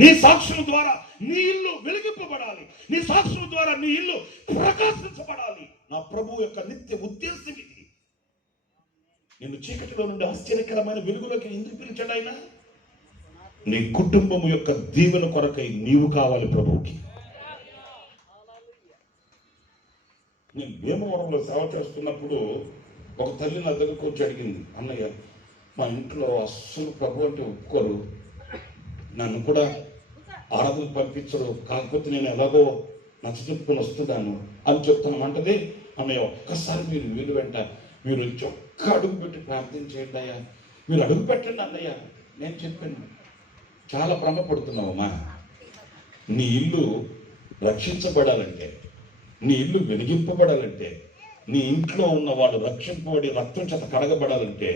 నీ సాక్ష్యం ద్వారా నీ ఇల్లు వెలిగింపబడాలి. నీ సాక్ష్యం ద్వారా నీ ఇల్లు ప్రకాశించబడాలి. నా ప్రభు యొక్క నిత్య ఉద్దేశం ఇది. నిన్ను చీకటిలో నుండి ఆశ్చర్యకరమైన వెలుగులోకి ఎందుకు పిలిచాడు ఆయన? నీ కుటుంబం యొక్క దీవెన కొరకై నీవు కావాలి ప్రభువుకి. నేను భీమవరంలో సేవ చేస్తున్నప్పుడు ఒక తల్లి నా దగ్గరకు వచ్చి అడిగింది, అన్నయ్య మా ఇంట్లో అస్సలు ప్రభు అంటే ఒప్పుకోరు, నన్ను కూడా ఆరాధనకు పంపించరు, కాకపోతే నేను ఎలాగో నచ్చచెప్పుకొని వస్తున్నాను అని చెప్తాను. అంటది, అన్నయ్య ఒక్కసారి మీరు వీలు వెంట మీరు ఒక్క అడుగు పెట్టి ప్రార్థన చేయండి అయ్యా, మీరు అడుగు పెట్టండి అన్నయ్య. నేను చెప్పాను, చాలా భ్రమపడుతున్నావమ్మా. నీ ఇల్లు రక్షించబడాలంటే, నీ ఇల్లు వెలిగింపబడాలంటే, నీ ఇంట్లో ఉన్న వాళ్ళు రక్షింపబడి రక్తం చేత కడగబడాలంటే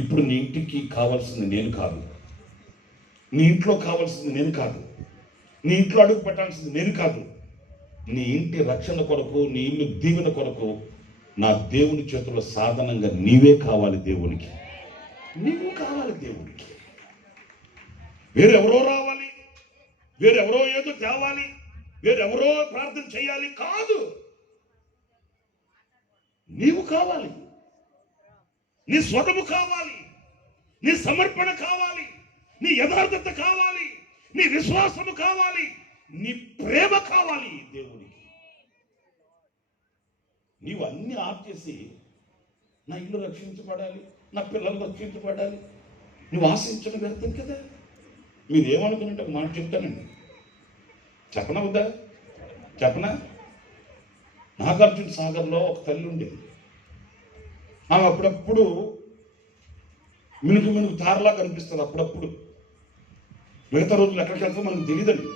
ఇప్పుడు నీ ఇంటికి కావాల్సింది నేను కాదు, నీ ఇంట్లో కావాల్సింది నేను కాదు, నీ ఇంట్లో అడుగు పెట్టాల్సింది నేను కాదు. నీ ఇంటి రక్షణ కొరకు, నీ ఇల్లు దీవెన కొరకు నా దేవుని చేతుల్లో సాధనంగా నీవే కావాలి. దేవునికి నీవు కావాలి. దేవునికి వేరెవరో రావాలి, వేరెవరో ఏదో తేవాలి, వేరెవరో ప్రార్థన చేయాలి కాదు. నీవు కావాలి, నీ స్వతము కావాలి, నీ సమర్పణ కావాలి, నీ యథార్థత కావాలి, నీ విశ్వాసము కావాలి, నీ ప్రేమ కావాలి దేవునికి. నీవు అన్ని ఆపేసి నా ఇల్లు రక్షించబడాలి, నా పిల్లలు రక్షించబడాలి నువ్వు ఆశించడం వ్యర్థం కదా. మీరు ఏమనుకున్నట్టు ఒక మాట చెప్తానండి, చెప్పనా వద్దా? చెప్పనా? నాగార్జున సాగర్లో ఒక తల్లి ఉండేది. ఆమె అప్పుడప్పుడు మినుకు మినుకు తారలా కనిపిస్తుంది. అప్పుడప్పుడు మిగతా రోజులు ఎక్కడికి వెళ్తా మనకు తెలియదండి.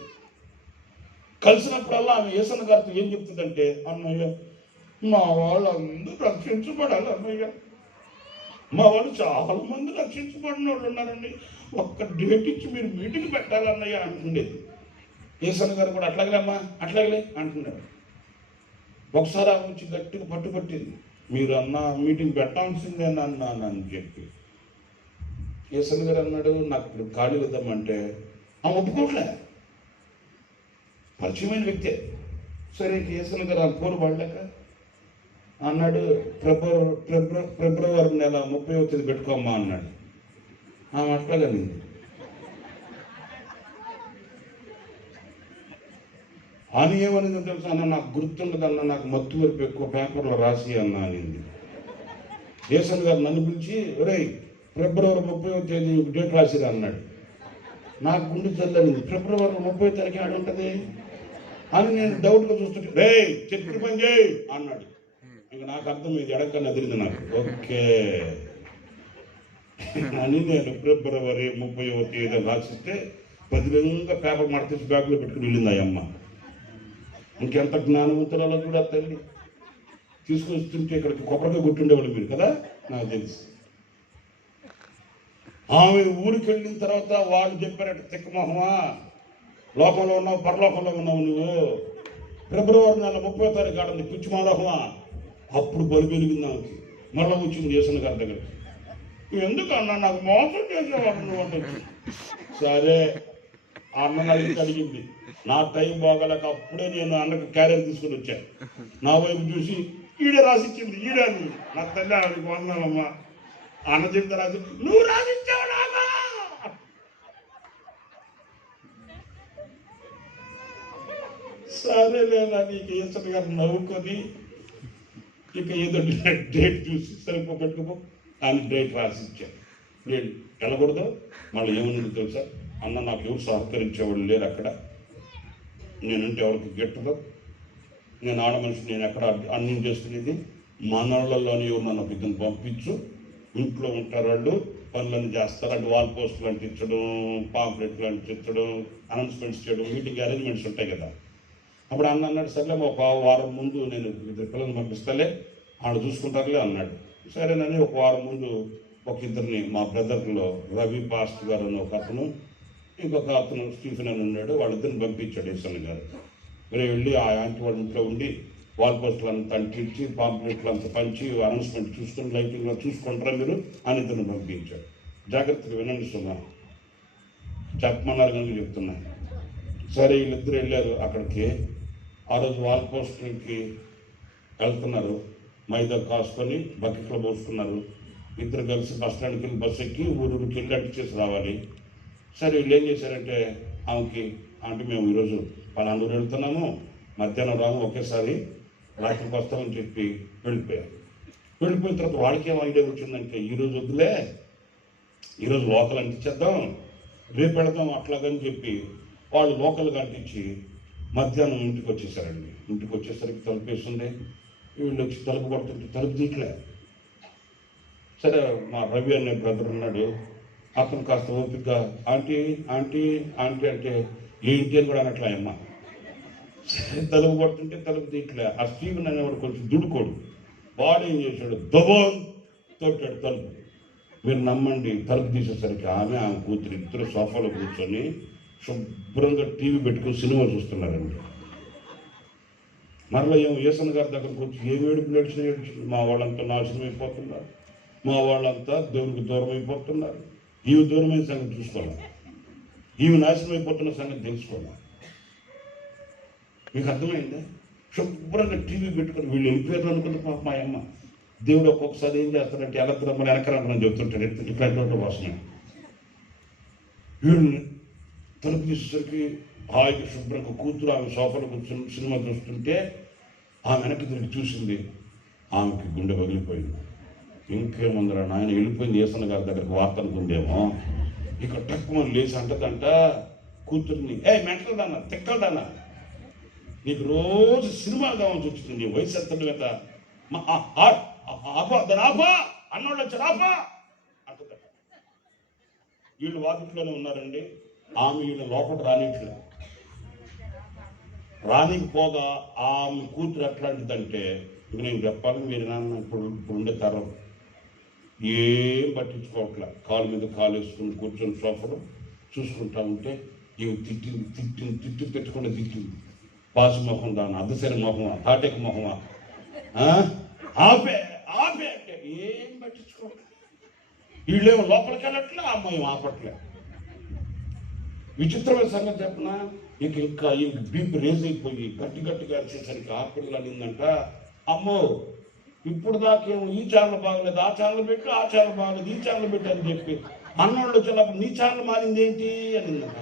కలిసినప్పుడల్లా ఆమె యేసన్న గారితో ఏం చెప్తుందంటే, అన్నయ్య మా వాళ్ళందరూ రక్షించబడాలి అన్నయ్య, మా వాళ్ళు చాలా మంది రక్షించబడిన వాళ్ళు ఉన్నారండి, ఒక్క డేట్ ఇచ్చి మీరు మీటింగ్ పెట్టాలి అన్నయ్య అంటుండేది. యేసన్న గారు కూడా అట్లాగలేమ్మా అట్లాగలే అంటున్నాడు. ఒకసారి ఆమె వచ్చి గట్టిగా పట్టుపట్టింది, మీరు అన్న మీటింగ్ పెట్టాల్సిందేనన్నానని చెప్పి. యేసన్న గారు అన్నాడు, నాకు ఇప్పుడు ఖాళీ వద్దామంటే ఆమె ఒప్పుకోవట్లే. పరిచయమైన వ్యక్తే. సరే యేసన్న గారు ఆ పోరు పడలేక అన్నాడు, ఫిబ్రవరి నెల 30వ తేదీ పెట్టుకోమ్మా అన్నాడు. ఆమె అట్లాగని అని ఏమనిందో తెలుసా, అన్న నాకు గుర్తుండదన్న, నాకు మత్తు వరకు ఎక్కువ పేపర్లో రాసి అన్న అనింది. యేసన్ గారు నన్ను పిలిచి, ఒరే ఫిబ్రవరి 30వ తేదీ డేట్ రాసిరా అన్నాడు. నాకు గుండె చల్లని, ఫిబ్రవరి 30వ తారీఖు ఆడ ఉంటుంది అని నేను డౌట్గా చూస్తుంటే, రే చెప్పి పని చేయి అన్నాడు. ఇంకా నాకు అర్థమైంది, ఎడకన్నా అదిరింది నాకు. ఓకే అని నేను ఫిబ్రవరి 30వ తేదీ రాసిస్తే 10 పేపర్ మడతీసి బ్యాగ్లో పెట్టుకుని వెళ్ళింది ఆ అమ్మ. ఇంకెంత జ్ఞానవంతురాలో కూడా తల్లి. తీసుకొస్తుంటే ఇక్కడికి కొబ్బరిగా కొట్టుండేవాళ్ళు మీరు కదా, నాకు తెలుసు. ఆమె ఊరికి వెళ్ళిన తర్వాత వాళ్ళు చెప్పారట, తిక్కమోహమా లోకంలో ఉన్నావు, పరలోకంలో ఉన్నావు నువ్వు, ఫిబ్రవరి నెల 30వ తారీఖు ఆడింది పిచ్చి మాలోహమా. అప్పుడు బలి వెలిగింది ఆమెకి. మళ్ళీ వచ్చింది యేసన్న గారి దగ్గర. ఎందుకు అన్న నాకు మోసం చేసేవాడు నువ్వు అంటే. సరే అన్న అడిగింది, నా టైం బాగలేక అప్పుడే నేను అన్నకు క్యారియర్ తీసుకుని వచ్చాను. నా వైపు చూసి ఈడే రాసిచ్చింది, ఈడే నా తల్లి ఆవిడకి వందనమ్మా. అన్న చెప్తే రాసి, నువ్వు రాసిచ్చావు. సరేలేనా నీకు యేసన్న గారు నవ్వుకొని ఇక ఏదో డేట్ చూసి సరిపో పెట్టుకోపో అని డేట్ రాసిచ్చాను. నేను వెళ్ళకూడదు. మళ్ళీ ఏముంది తెలుసా, అన్న నాకు ఎవరు సహకరించేవాళ్ళు లేరు అక్కడ, నేనంటే ఎవరికి గిట్టదు, నేను ఆడ మనిషి, నేను ఎక్కడ అన్నం చేసుకునేది, మనోళ్ళలోనే ఎవరు నన్ను ఇద్దరు పంపించు, ఇంట్లో ఉంటారు వాళ్ళు, పనులన్నీ చేస్తారు అంటే వాల్ పోస్టులు అంటించడం, పాంప్లెట్లు అంటించడం, అనౌన్స్మెంట్స్ చేయడం, మీటింగ్ అరేంజ్మెంట్స్ ఉంటాయి కదా. అప్పుడు అన్న అన్నాడు, సర్లే ఒక వారం ముందు నేను ఇద్దరు పిల్లల్ని పంపిస్తాలే, వాళ్ళు చూసుకుంటారులే అన్నాడు. సరేనని ఒక వారం ముందు ఒక ఇద్దరిని, మా బ్రదర్లో రవి పాస్ట్ గారు అని ఒక అతను, ఇంకొక అతను స్టీఫెన్ అని ఉన్నాడు, వాళ్ళిద్దరిని పంపించాడు యేసన్న గారు. మరి వెళ్ళి ఆ యాంటీ వాళ్ళ ఇంట్లో ఉండి వాల్ పోస్టులు అంతా అంటించి, పాంప్లెట్లు అంతా పంచి, అనౌన్స్మెంట్ చూసుకొని లైటింగ్లో చూసుకుంటారా మీరు అని ఇద్దరిని పంపించాడు. జాగ్రత్తగా వినండి సుమా. చెప్పమన్నారు కనుక చెప్తున్నా. సరే వీళ్ళిద్దరు వెళ్ళారు అక్కడికి. ఆ రోజు వాల్ పోస్టింగ్కి వెళ్తున్నారు. మైదా కాసుకొని బకెట్లో పోసుకున్నారు. ఇద్దరు కలిసి బస్ స్టాండ్కి వెళ్ళి బస్సు ఎక్కి ఊరికి వెళ్ళి అడ్డు చేసి రావాలి. సరే వీళ్ళు ఏం చేశారంటే ఆమెకి, అంటే మేము ఈరోజు పలాండూరు వెళ్తున్నాము, మధ్యాహ్నం రాము, ఒకేసారి రాత్రికి వస్తామని చెప్పి వెళ్ళిపోయారు. వెళ్ళిపోయిన తర్వాత వాళ్ళకి ఏం ఐడియా వచ్చిందంటే ఈరోజు వద్దులే, ఈరోజు లోకల్ అంటించేద్దాం, రేపు వెళదాం అట్లాగని చెప్పి వాళ్ళు లోకల్గా అంటించి మధ్యాహ్నం ఇంటికి వచ్చేసారండి. ఇంటికి వచ్చేసరికి తలుపు వేస్తుంది. వీళ్ళు వచ్చి తలుపు కొడుతుంటే తలుపు తీయట్లే. సరే మా రవి అనే బ్రదర్ ఉన్నాడు, అతను కాస్త ఓపికగా ఆంటీ ఆంటీ ఆంటీ అంటే ఏంటి అని కూడా అనట్లే అమ్మ. సరే తలుపు కొడుతుంటే తలుపు తీయట్లే. ఆ స్టీవెన్ అనేవాడు కొంచెం దుడుకోడు. వాడు ఏం చేశాడు, దబోన్ తొట్టాడు తలుపు. మీరు నమ్మండి, తలుపు తీసేసరికి ఆమె కూతురు ఇద్దరు సోఫాలో కూర్చొని శుభ్రంగా టీవీ పెట్టుకుని సినిమా చూస్తున్నారండి. మరలా ఏమో యేసన్న గారి దగ్గరకు వచ్చి ఏ ఏడుపులు ఏడ్చింది, మా వాళ్ళంతా నాశనం అయిపోతున్నారు, మా వాళ్ళంతా దేవునికి దూరం అయిపోతున్నారు, ఈమె దూరమైన సంగతి చూసుకోవాలి, ఈమె నాశనం అయిపోతున్న సంగతి తెలుసుకోవాలి. మీకు అర్థమైందా? శుభ్రంగా టీవీ పెట్టుకుని వీళ్ళు వెళ్ళిపోయారు అనుకుంటే పాప మా అమ్మ. దేవుడు ఒక్కొక్కసారి ఏం చేస్తాడంటే ఎలక్రమ్మని వెనకరమ్మని చెప్తుంటాడు, ఇట్లాంటి కోసమే. వీళ్ళు తలుపు తీసేసరికి హాయిగా శుభ్రంగా కూతురు ఆమె సోఫాలో కూర్చొని సినిమా చూస్తుంటే ఆమె వెనక్కి తిరిగి చూసింది. ఆమెకి గుండె పగిలిపోయింది. ఇంకేముందరా నాయన, వెళ్ళిపోయింది యేసన్న గారి దగ్గరకు వార్త అనుకుందేమో. ఇక టక్కుమని లేచి అంటదంట కూతుర్ని, మెంటల్ దానా, తిక్కల దానా, నీకు రోజు సినిమా కావాల్సి వచ్చింది, నీ వయసు ఎత్తడం కదా, దాని ఆపా అన్నోళ్ళు వచ్చారు ఆపా అంటదట. వీళ్ళు వాకిట్లోనే ఉన్నారండి. ఆమె వీళ్ళు లోపల రానిట్లేదు. రానికపోగా ఆమె కూతురు ఎట్లాంటిదంటే, ఇక నేను చెప్పాలి, మీరు నాన్న ఇప్పుడు ఉండే తరం ఏం పట్టించుకోవట్లే. కాలు మీద కాలు వేసుకుని కూర్చొని సోఫాలో చూసుకుంటా ఉంటే ఇవి తిట్టి పెట్టుకుని తిట్టింది. పాసు మొహం దాని, అద్దసరి మొహమా, తాటెక మొహమా, ఆపే ఆపే అంటే ఏం పట్టించుకోవట్లే. వీళ్ళేమో లోపలికి వెళ్ళట్లే, ఆ అమ్మాయి ఆపట్లే. విచిత్రమైన సంగతి చెప్పిన, ఇంకా బీపీ రేజ్ అయిపోయి గట్టిగా వచ్చేసరికి ఆ పిల్లలు అనిందంట, అమ్మో ఇప్పుడు దాకేమో ఈ ఛానల్ బాగలేదు, ఆ ఛానల్ పెట్టు, ఆ ఛానల్ బాగలేదు, ఈ ఛానల్ పెట్టు అని చెప్పి అన్నోళ్ళు వచ్చినప్పుడు నీ ఛానల్ మారింది ఏంటి అనిందంట.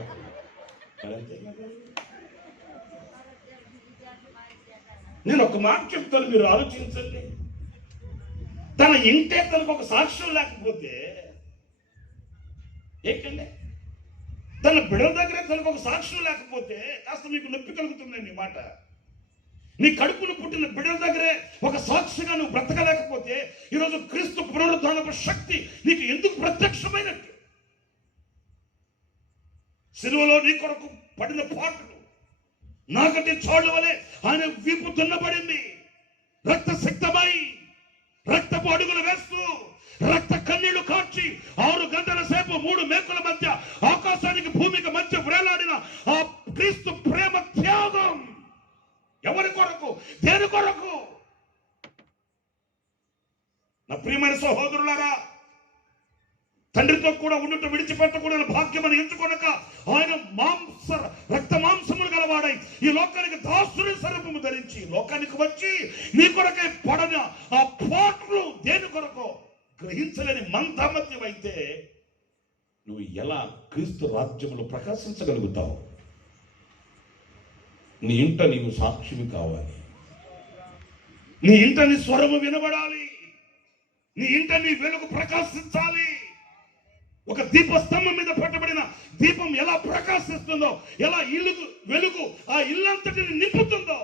నేను ఒక మాట చెప్తాను, మీరు ఆలోచించండి. తన ఇంటే తనకు ఒక సాక్ష్యం లేకపోతే ఏంటండి, తన బిడ్డల దగ్గర తనకు ఒక సాక్ష్యం లేకపోతే కాస్త మీకు నొప్పి కలుగుతుందండి ఈ మాట. నీ కడుపును పుట్టిన బిడ్డల దగ్గరే ఒక సాక్షిగా నువ్వు బ్రతకలేకపోతే ఈరోజు క్రీస్తు పునరుద్ధానపు శక్తి నీకు ఎందుకు ప్రత్యక్షమైనట్టు? సిలువలో నీ కొరకు పడిన పాటలు నాకటి చాళ్ళ వలె ఆయన వీపు దున్నబడింది. రక్త సిక్తమై రక్తపు అడుగులు వేస్తూ రక్త కన్నీళ్లు కార్చి 6 గంటల సేపు 3 మేకుల మధ్య ఆకాశానికి భూమికి మధ్య వేలాడిన ఆ క్రీస్తు ప్రేమ త్యాగం ఎవరి కొరకు, దేని కొరకు? నా ప్రియమైన సహోదరులారా, తండ్రితో కూడా ఉండుట విడిచిపెట్టకూడని భాగ్యమని ఎంచుకొనక ఆయన రక్త మాంసములు గలవాడై ఈ లోకానికి దాసుని స్వరూపము ధరించి లోకానికి వచ్చి నీ కొరకై పడన ఆ పాటలు దేని కొరకు గ్రహించలేని మందమత్యం అయితే నువ్వు ఎలా క్రీస్తు రాజ్యములో ప్రకాశించగలుగుతావు? నీ ఇంట నీవు సాక్షివి కావాలి. నీ ఇంట నీ స్వరము వినబడాలి. నీ ఇంట నీ వెలుగు ప్రకాశించాలి. ఒక దీపస్తంభం మీద పెట్టబడిన దీపం ఎలా ప్రకాశిస్తుందో, ఎలా వెలుగు ఆ ఇల్లంతటిని నింపుతుందో,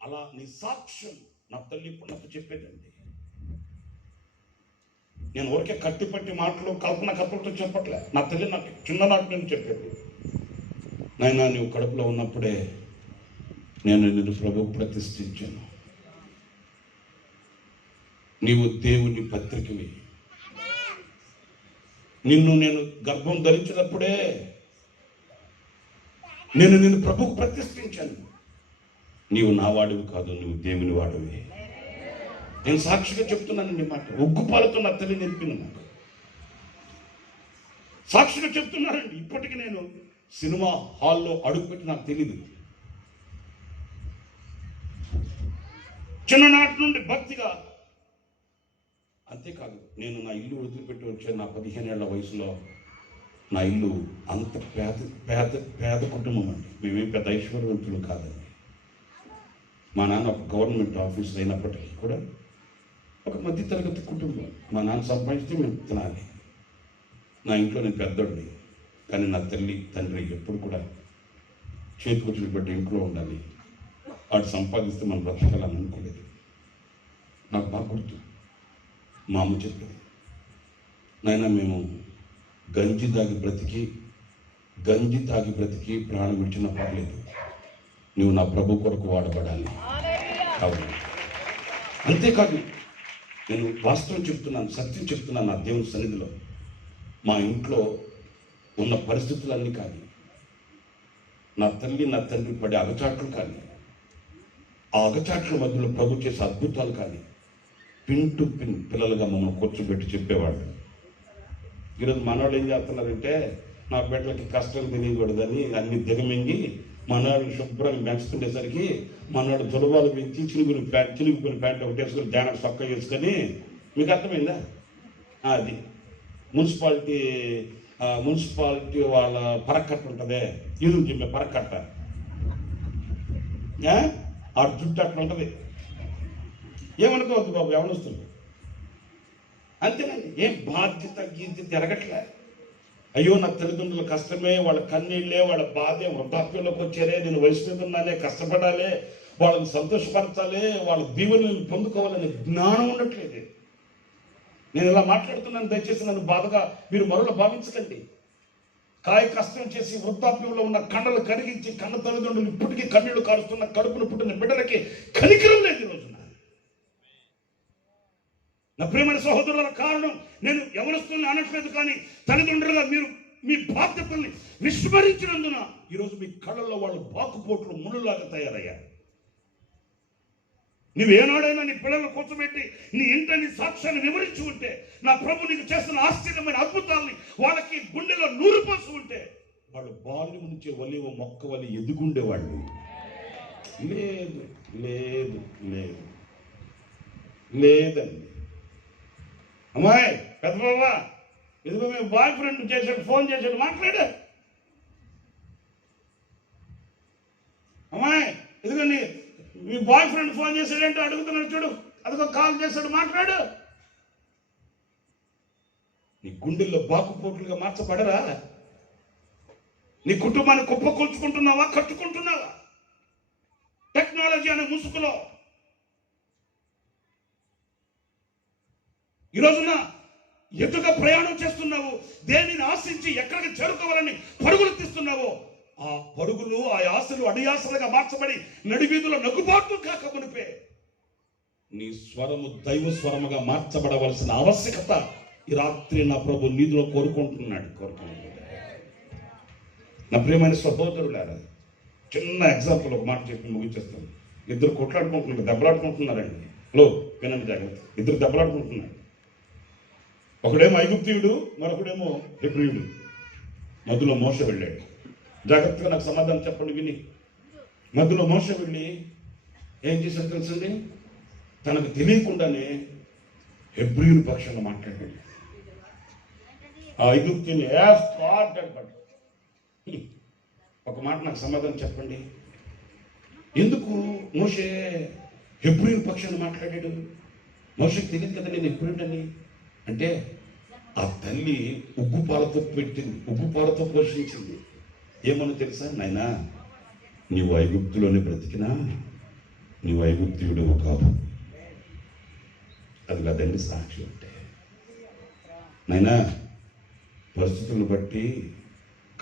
అలా నీ సాక్ష్యం. నా తల్లి ఇప్పుడు నాకు చెప్పేదండి, నేను ఊరికే కట్టిపట్టి మాటలు కల్పన కథలతో చెప్పట్లే. నా తల్లి నాకు చిన్ననాటి నుంచి చెప్పేది, నాయనా నీవు కడుపులో ఉన్నప్పుడే నేను నిన్ను ప్రభువు ప్రతిష్ఠించాను. నీవు దేవుని పత్రికవి. నిన్ను నేను గర్భం ధరించినప్పుడే నేను నిన్ను ప్రభువుకు ప్రతిష్ఠించాను. నీవు నా వాడివి కాదు, నువ్వు దేవుని వాడివి. నేను సాక్షిగా చెప్తున్నానండి మాట. ఉగ్గుపాలతో నా తల్లి నేర్పింది నాకు. సాక్షిగా చెప్తున్నానండి. ఇప్పటికీ నేను సినిమా హాల్లో అడుగుపెట్టి నాకు తెలియదు. చిన్ననాటి నుండి భక్తిగా. అంతేకాదు, నేను నా ఇల్లు వదిలిపెట్టి వచ్చే నా 15 ఏళ్ల వయసులో నా ఇల్లు అంత పేద పేద పేద కుటుంబం అండి. మేమేం పెద్ద ఐశ్వర్యవంతులు కాదండి. మా నాన్న ఒక గవర్నమెంట్ ఆఫీసర్ అయినప్పటికీ కూడా ఒక మధ్యతరగతి కుటుంబం. మా నాన్న సంపాదించి మేము తినాలి. నా ఇంట్లో నేను పెద్దోడిని. కానీ నా తల్లి తండ్రి ఎప్పుడు కూడా చేతికొచ్చిన బట్టి ఇంట్లో ఉండాలి, వాడు సంపాదిస్తే మనం బ్రతకాలని అనుకోలేదు. నాకు బాగా గుర్తు, మా అమ్మ చెప్పేది, నాయన మేము గంజి తాగి బ్రతికి ప్రాణం విడిచినా పర్లేదు, నువ్వు నా ప్రభు కొరకు వాడబడాలి. అవును, అంతేకాదు, నేను వాస్తవం చెప్తున్నాను, సత్యం చెప్తున్నాను. నా దేవుని సన్నిధిలో మా ఇంట్లో ఉన్న పరిస్థితులన్నీ కానీ, నా తల్లి నా తండ్రి పడే అగచాట్లు కానీ, ఆ అగచాట్ల మధ్యలో ప్రభు చేసే అద్భుతాలు కానీ పిన్ టు పిన్ పిల్లలుగా మమ్మల్ని కూర్చోబెట్టి చెప్పేవాళ్ళు. ఈరోజు మనవాళ్ళు ఏం చేస్తున్నారంటే, నా బిడ్డలకి కష్టం తెలియకూడదని అన్ని దిగమింగి మనవాళ్ళు శుభ్రంగా పెంచుతుండేసరికి మనవాడు దుర్వాలు పెంచి చినిగిపోయిన ప్యాంట్ ఒకటి వేసుకొని ధ్యానం సొక్క వేసుకొని, మీకు అర్థమైందా? అది మున్సిపాలిటీ వాళ్ళ పరక్కట్ట ఉంటుందే, ఈదురు చెప్పే పరక్కట్ట, ఆ జుట్టు అట్లా ఉంటుంది. ఏమనుకోవద్దు బాబు, ఎవరొస్తుంది అంతేనండి. ఏం బాధ్యత తిరగట్లే. అయ్యో నా తల్లిదండ్రుల కష్టమే, వాళ్ళ కన్నీళ్ళే, వాళ్ళ బాధే, వృద్ధాప్యంలోకి వచ్చారే, నేను వయసు మీద ఉన్నానే, కష్టపడాలి, వాళ్ళని సంతోషపరచాలి, వాళ్ళ దీవెనలను పొందుకోవాలనే జ్ఞానం ఉండట్లేదు. నేను ఇలా మాట్లాడుతున్నాను, దయచేసి నన్ను బాధగా మీరు మరొకరు భావించకండి. కాయ కష్టం చేసి వృద్ధాప్యంలో ఉన్న కళ్ళలు కరిగించి కన్న తల్లిదండ్రులు ఇప్పటికీ కన్నీళ్లు కారుస్తున్న కడుపును పుట్టిన బిడ్డలకి కనికరం లేదు ఈ రోజున. నా ప్రియమైన సహోదరుల కారణం, నేను ఎవరిస్తున్నా అనట్లేదు, కానీ తల్లిదండ్రులుగా మీరు మీ బాధ్యతల్ని విస్మరించినందున ఈరోజు మీ కళ్ళల్లో వాళ్ళు బాకుపోట్లు ముళ్ళలాగా తయారయ్యారు. నువ్వేనాడైనా నీ పిల్లలు కూర్చోబెట్టి నీ ఇంటిని సాక్ష్యాన్ని వివరించి ఉంటే, నా ప్రభు నీకు చేస్తున్న ఆశ్చర్యమైన అద్భుతాలని వాళ్ళకి గుండెలో నూరిపోసి ఉంటే, వాళ్ళు బాల్యం నుంచి ఒలివ మొక్క వలి ఎదుగుండేవాళ్ళు. లేదు లేదు లేదు లేదండి. అమ్మాయి పెద్ద బాబా, ఇదిగో మీ బాయ్ ఫ్రెండ్ చేసాడు, ఫోన్ చేశాడు, మాట్లాడు. అమ్మాయి ఇదిగో మీ బాయ్ ఫ్రెండ్ ఫోన్ చేశాడంటే అడుగుతున్నాడు చూడు, అదిగో కాల్ చేశాడు, మాట్లాడు. నీ గుండెల్లో బాకుపోట్లుగా మార్చబడరా? నీ కుటుంబాన్ని కుప్పకూల్చుకుంటున్నావా, కట్టుకుంటున్నావా? టెక్నాలజీ అనే ముసుగులో ఈ రోజున ఎటుగా ప్రయాణం చేస్తున్నావు, దేనిని ఆశించి ఎక్కడికి చేరుకోవాలని పరుగులు తీస్తున్నావో, ఆ పరుగులు ఆ ఆశలు అడియాసలుగా మార్చబడి నడివీధుల నగుబాట్లు కాక మునిపే నీ స్వరము దైవ స్వరముగా మార్చబడవలసిన ఆవశ్యకత ఈ రాత్రి నా ప్రభు నీతిలో కోరుకుంటున్నాడు. నా ప్రియమైన సహోదరులారా, చిన్న ఎగ్జాంపుల్ ఒక మాట చెప్పి ముగించేస్తాను. ఇద్దరు కొట్లాడుకుంటున్నారు, దెబ్బలాడుకుంటున్నారండి. హలో వినండి జాగ్రత్త. ఇద్దరు దెబ్బలాడుకుంటున్నారు. ఒకడేమో ఐగుప్తీయుడు, మరొకడేమో హెబ్రీయుడు. మధ్యలో మోషే వెళ్ళాడు. జాగ్రత్తగా నాకు సమాధానం చెప్పండి విని. మధ్యలో మోషే వెళ్ళి ఏం చేశాడు తెలుసండి? తనకు తెలియకుండానే హెబ్రీయుని పక్షాన మాట్లాడాడు. ఆ ఐగుప్తుని ఒక మాట నాకు సమాధానం చెప్పండి. ఎందుకు మోషే హెబ్రీయుని పక్షాన మాట్లాడాడు? మోషేకి తెలియదు కదా నేను హెబ్రీయుడని. అంటే ఆ తల్లి ఉగ్గుపాలతో పెట్టింది, ఉగ్గుపాలతో పోషించింది. ఏమని తెలుసా? నాయనా, నీవు ఐగుప్తులోనే బ్రతికినా నీవు ఐగుప్తుడు కాదు. అది కదండి సాక్షి అంటే. నాయనా, పరిస్థితులను బట్టి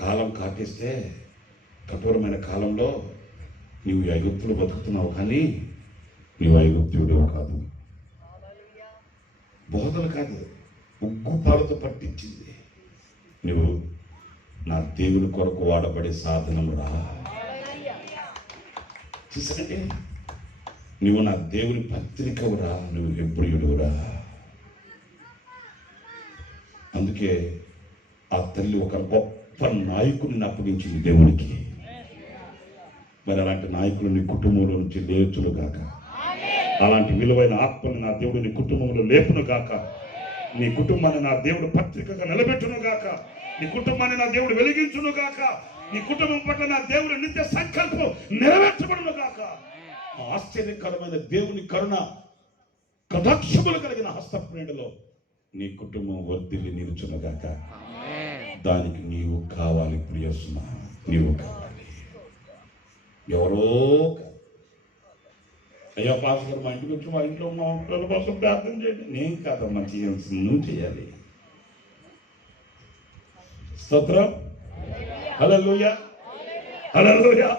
కాలం కాటేస్తే కఠోరమైన కాలంలో నీవు ఐగుప్తులు బతుకుతున్నావు, కానీ నీవు ఐగుప్తుడు కాదు. బోధలు కాదు, ఉగ్గుపాలతో పట్టించింది. నువ్వు నా దేవుని కొరకు వాడబడే సాధనము రా. చూసానంటే, నువ్వు నా దేవుని పత్రికవురా, నువ్వు హెబ్రీయుడురా. అందుకే ఆ తల్లి ఒక గొప్ప నాయకుడిని అప్పగించింది దేవునికి. మరి అలాంటి నాయకులు నీ కుటుంబంలో నుంచి లేచును గాక. అలాంటి విలువైన ఆత్మని నా దేవుడు నీ కుటుంబంలో లేపును గాక. నీ కుటుంబాన్ని నా దేవుడు పత్రికగా నిలబెట్టును గాక. నీ కుటుంబాన్ని నా దేవుడు వెలిగించును గాక. నీ కుటుంబం పట్ల నా దేవుడు నిత్య సంకల్పం నెరవేర్చబడును గాక. ఆశ్చర్యకరమైన దేవుని కరుణ కటాక్షములు కలిగిన హస్తప్రేణలో నీ కుటుంబం వర్ధిల్లి నిలుచును గాక. దానికి నీవు కావాలి ప్రియసుమ, నీవు కావాలి. ఎవరో అయ్యో పాస్ గారు మా ఇంటికి వచ్చి మా ఇంట్లో మా పిల్లల కోసం ప్రార్థన చేయండి. నేను కాదమ్మా చేయాల్సింది, నువ్వు చేయాలి. స్తోత్రం, హల్లెలూయా, హల్లెలూయా.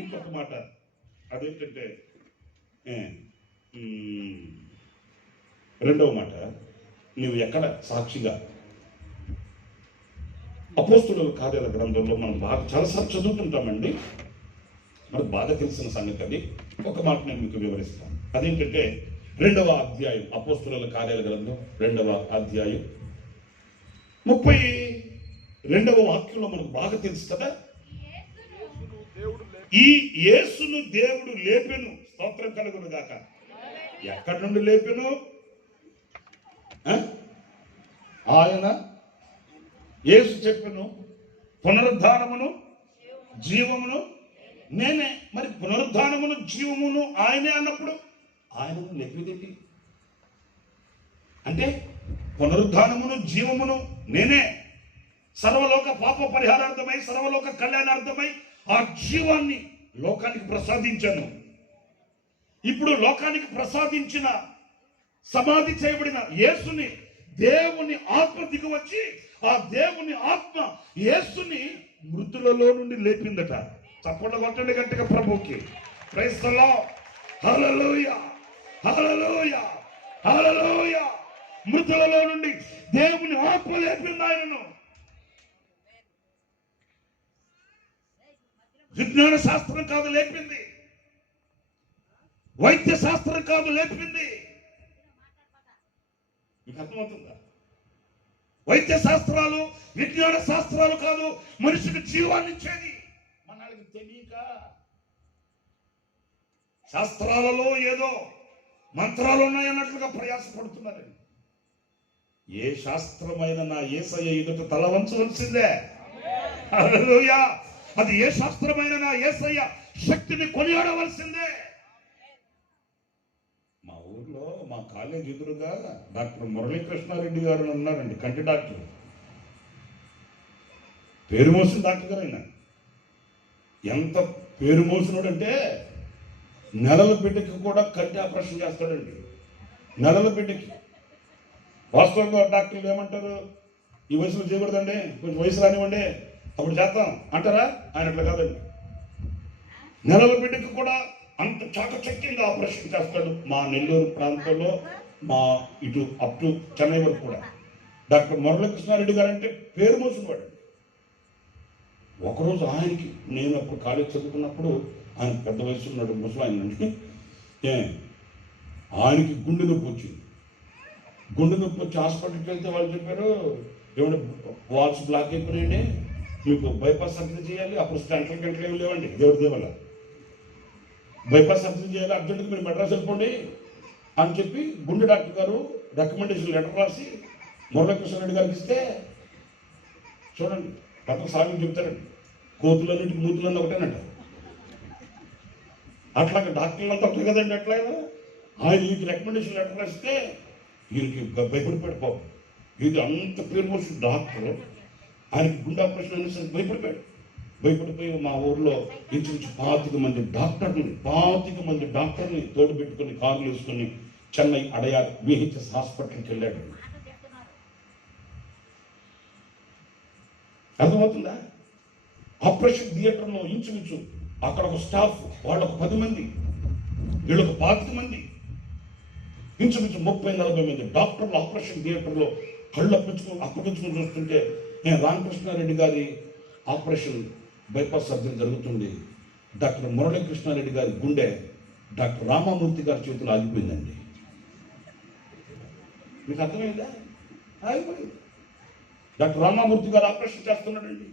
ఇంకొక మాట అదేంటంటే రెండవ మాట, నీవు ఎక్కడ సాక్షిగా అపోస్తుల కార్యాల గ్రంథంలో మనం బాగా చాలాసార్లు చదువుతుంటామండి, మనకు బాగా తెలిసిన సంగతి. అది ఒక మాట నేను మీకు వివరిస్తాను. అదేంటంటే 2వ అధ్యాయం, అపోస్తుల కార్యాల గ్రంథం 2వ అధ్యాయం 32వ వాక్యంలో మనకు బాగా తెలుసు కదా, ఈ యేసును దేవుడు లేపెను. స్తోత్రం కలుగును గాక. ఎక్కడి నుండి లేపెను? ఆయన యేసు చెప్పెను, పునరుద్ధానమును జీవమును నేనే. మరి పునరుద్ధానమును జీవమును ఆయనే అన్నప్పుడు ఆయనను లేపేదేంటి అంటే, పునరుద్ధానమును జీవమును నేనే, సర్వలోక పాప పరిహారార్థమై సర్వలోక కళ్యాణార్థమై ఆ జీవాన్ని లోకానికి ప్రసాదించాను. ఇప్పుడు లోకానికి ప్రసాదించిన సమాధి చేయబడిన యేసుని దేవుని ఆత్మ దిగివచ్చి, ఆ దేవుని ఆత్మ యేసుని మృతులలో నుండి లేపిందట. చప్పట్లు కొట్టండి గట్టిగా ప్రభుకి. ప్రైజ్ ది లార్డ్, హల్లెలూయా, హల్లెలూయా, హల్లెలూయా. మృతులలో నుండి దేవుని ఆత్మ లేపింది ఆయనను. విజ్ఞాన శాస్త్రం కాదు లేపింది, వైద్య శాస్త్రం కాదు లేపింది. మీకు అర్థమవుతుందా? వైద్య శాస్త్రాలు విజ్ఞాన శాస్త్రాలు కాదు మనిషికి జీవాన్ని ఇచ్చేది. మనకి తెలియక శాస్త్రాలలో ఏదో మంత్రాలు ఉన్నాయన్నట్లుగా ప్రయాసపడుతున్నారండి. ఏ శాస్త్రమైన నా యేసయ్య ఎదుట తల వంచవలసిందే. హల్లెలూయా. అది ఏ శాస్త్రమైన నా యేసయ్య శక్తిని కొనియాడవలసిందే. మా ఊర్లో మా కాలేజ్ ఎదురుగా డాక్టర్ మురళీకృష్ణారెడ్డి గారు ఉన్నారండి, కంటి డాక్టర్. పేరు మోసిన డాక్టర్ గారు అయినా. ఎంత పేరు మోసినాడు అంటే, నెలల బిడ్డకి కూడా కంటి ఆపరేషన్ చేస్తాడండి. నెలల బిడ్డకి. వాస్తవంగా డాక్టర్లు ఏమంటారు, ఈ వయసులో చేయకూడదండి, కొంచెం వయసు రానివ్వండి, అప్పుడు చేద్దాం అంటారా? ఆయన అట్లా కాదండి. నెలల బిడ్డకి కూడా అంత చాకచక్యంగా ఆపరేషన్ చేస్తాడు. మా నెల్లూరు ప్రాంతంలో, మా ఇటు అప్ టు చెన్నై వరకు కూడా డాక్టర్ మురళీకృష్ణారెడ్డి గారు అంటే పేరు మోసినవాడు. ఒకరోజు ఆయనకి, నేను అప్పుడు కాలేజ్ చదువుకున్నప్పుడు, ఆయన పెద్ద వయసు ఉన్నాడు, ముసలాయనండి. ఆయనకి గుండె నొప్పి వచ్చింది. గుండె నొప్పి వచ్చి హాస్పిటల్కి వెళ్తే వాళ్ళు చెప్పారు, ఏమంటే వాల్స్ బ్లాక్ అయిపోయినాయండి, మీకు బైపాస్ సర్జరీ చేయాలి. అప్పుడు గంటలు ఏమి లేవండి, దేవుడి దేవల్ల. బైపాస్ సర్జరీ చేయాలి, అర్జెంటుగా మీరు మెడ్రాస్ వెళ్ళిపోండి అని చెప్పి గుండె డాక్టర్ గారు రికమెండేషన్ లెటర్ రాసి మురళీకృష్ణారెడ్డి గారికి ఇస్తే, చూడండి కథ సాగు చెప్తారండి, కోతులన్నింటికి మూతులన్నీ ఒకటేనంట. అట్లాగే డాక్టర్లంతా ఒకటే కదండి. ఎట్లయినా ఆయన ఈయనకి రికమెండేషన్ లెటర్ రాస్తే ఈయనకి భయపడిపోయాడు పాపం. ఇది అంత పేరు మోసిన డాక్టర్, ఆయనకి గుండె ఆపరేషన్ అనేసరికి భయపడిపోయి మా ఊర్లో ఇంచుమించు 25 మంది డాక్టర్ని తోడు పెట్టుకుని కార్లు వేసుకుని చెన్నై అడయార్ విహెచ్ఎస్ హాస్పిటల్కి వెళ్ళాడు. అర్థమవుతుందా? ఆపరేషన్ థియేటర్లో ఇంచుమించు అక్కడ ఒక స్టాఫ్, వాళ్ళకు 10 మంది, వీళ్ళకు 25 మంది, ఇంచుమించు 30-40 మంది డాక్టర్లు ఆపరేషన్ థియేటర్లో కళ్ళు అప్పగించుకుని చూస్తుంటే, నేను రామకృష్ణారెడ్డి గారి ఆపరేషన్ బైపాస్ సర్జరీ జరుగుతుంది. డాక్టర్ మురళీకృష్ణారెడ్డి గారి గుండె డాక్టర్ రామమూర్తి గారి చేతులు ఆగిపోయిందండి. మీకు అర్థమైందా? ఆగిపోయింది. డాక్టర్ రామామూర్తి గారు ఆపరేషన్ చేస్తున్నాడండి.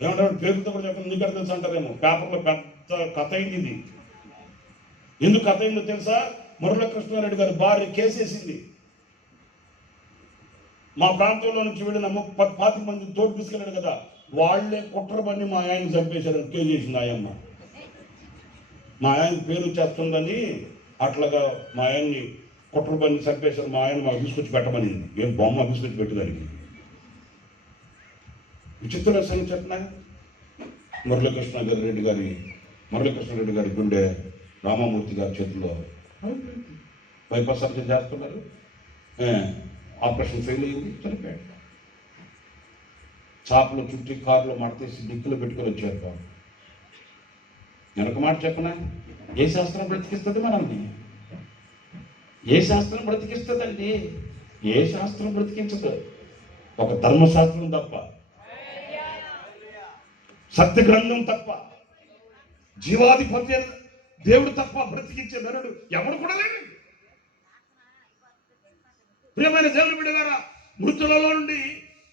ఏమంటారు పేరుతో కూడా చెప్పండి, నీకు అర్థం తెలుసు అంటారేమో. పేపర్లో పెద్ద కథ అయింది ఇది. ఎందుకు కథ అయిందో తెలుసా? మురళీకృష్ణారెడ్డి గారి భార్య కేసేసింది. మా ప్రాంతంలో నుంచి వెళ్ళిన 40 మంది తోడు తీసుకెళ్ళాడు కదా, వాళ్లే కుట్రబన్ని మా ఆయన చంపేశారని కేసు చేసింది ఆయమ్మ. మా ఆయన పేరు చేస్తుందని అట్లాగా మా ఆయన్ని కుట్రబన్ని చంపేశారు. మా ఆయన మాకు తీసుకొచ్చి పెట్టమనింది. ఏం బొమ్మ తీసుకొచ్చి పెట్టడానికి విచిత్ర సంగతి చెప్పిన మురళీకృష్ణారెడ్డి గారి గుండె రామమూర్తి గారి చేతిలో బైపాస్ సర్జరీ చేస్తున్నారు. ఆపరేషన్ ఫెయిల్ అయింది, చనిపోయాడు. చాపలు చుట్టి కారులో మడతేసి దిక్కులు పెట్టుకొని వచ్చారు. నేను ఒక మాట చెప్పనా, ఏ శాస్త్రం బ్రతికిస్తుంది మనల్ని? ఏ శాస్త్రం బ్రతికిస్తుందండి? ఏ శాస్త్రం బ్రతికించదు, ఒక ధర్మశాస్త్రం తప్ప, సత్య గ్రంథం తప్ప, జీవాధిపత్య దేవుడు తప్ప బ్రతికించే నరుడు ఎవడు కూడా లేడు. ప్రియమైన దేవుని బిడ్డలారా, మృతులలో నుండి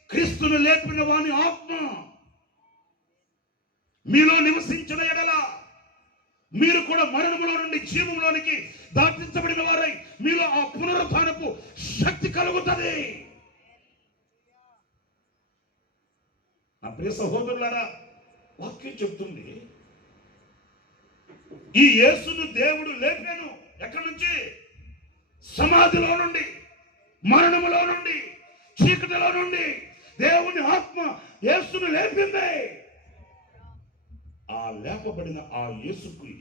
క్రీస్తును లేపిన వాని ఆత్మ మీలో నివసించిన ఎడల మీరు కూడా మరణములో నుండి జీవంలోనికి దాటించబడిన వారై మీలో ఆ పునరుత్థానపు శక్తి కలుగుతుంది. నా ప్రియ సహోదరులారా, వాక్యం చెప్తుంది, ఈ యేసును దేవుడు లేపాను. ఎక్కడి నుంచి? సమాధిలో నుండి, మరణములో నుండి, చీకటిలో నుండి దేవుని ఆత్మ యేసును లేపింది. ఆ లేపబడిన ఆ యేసుకి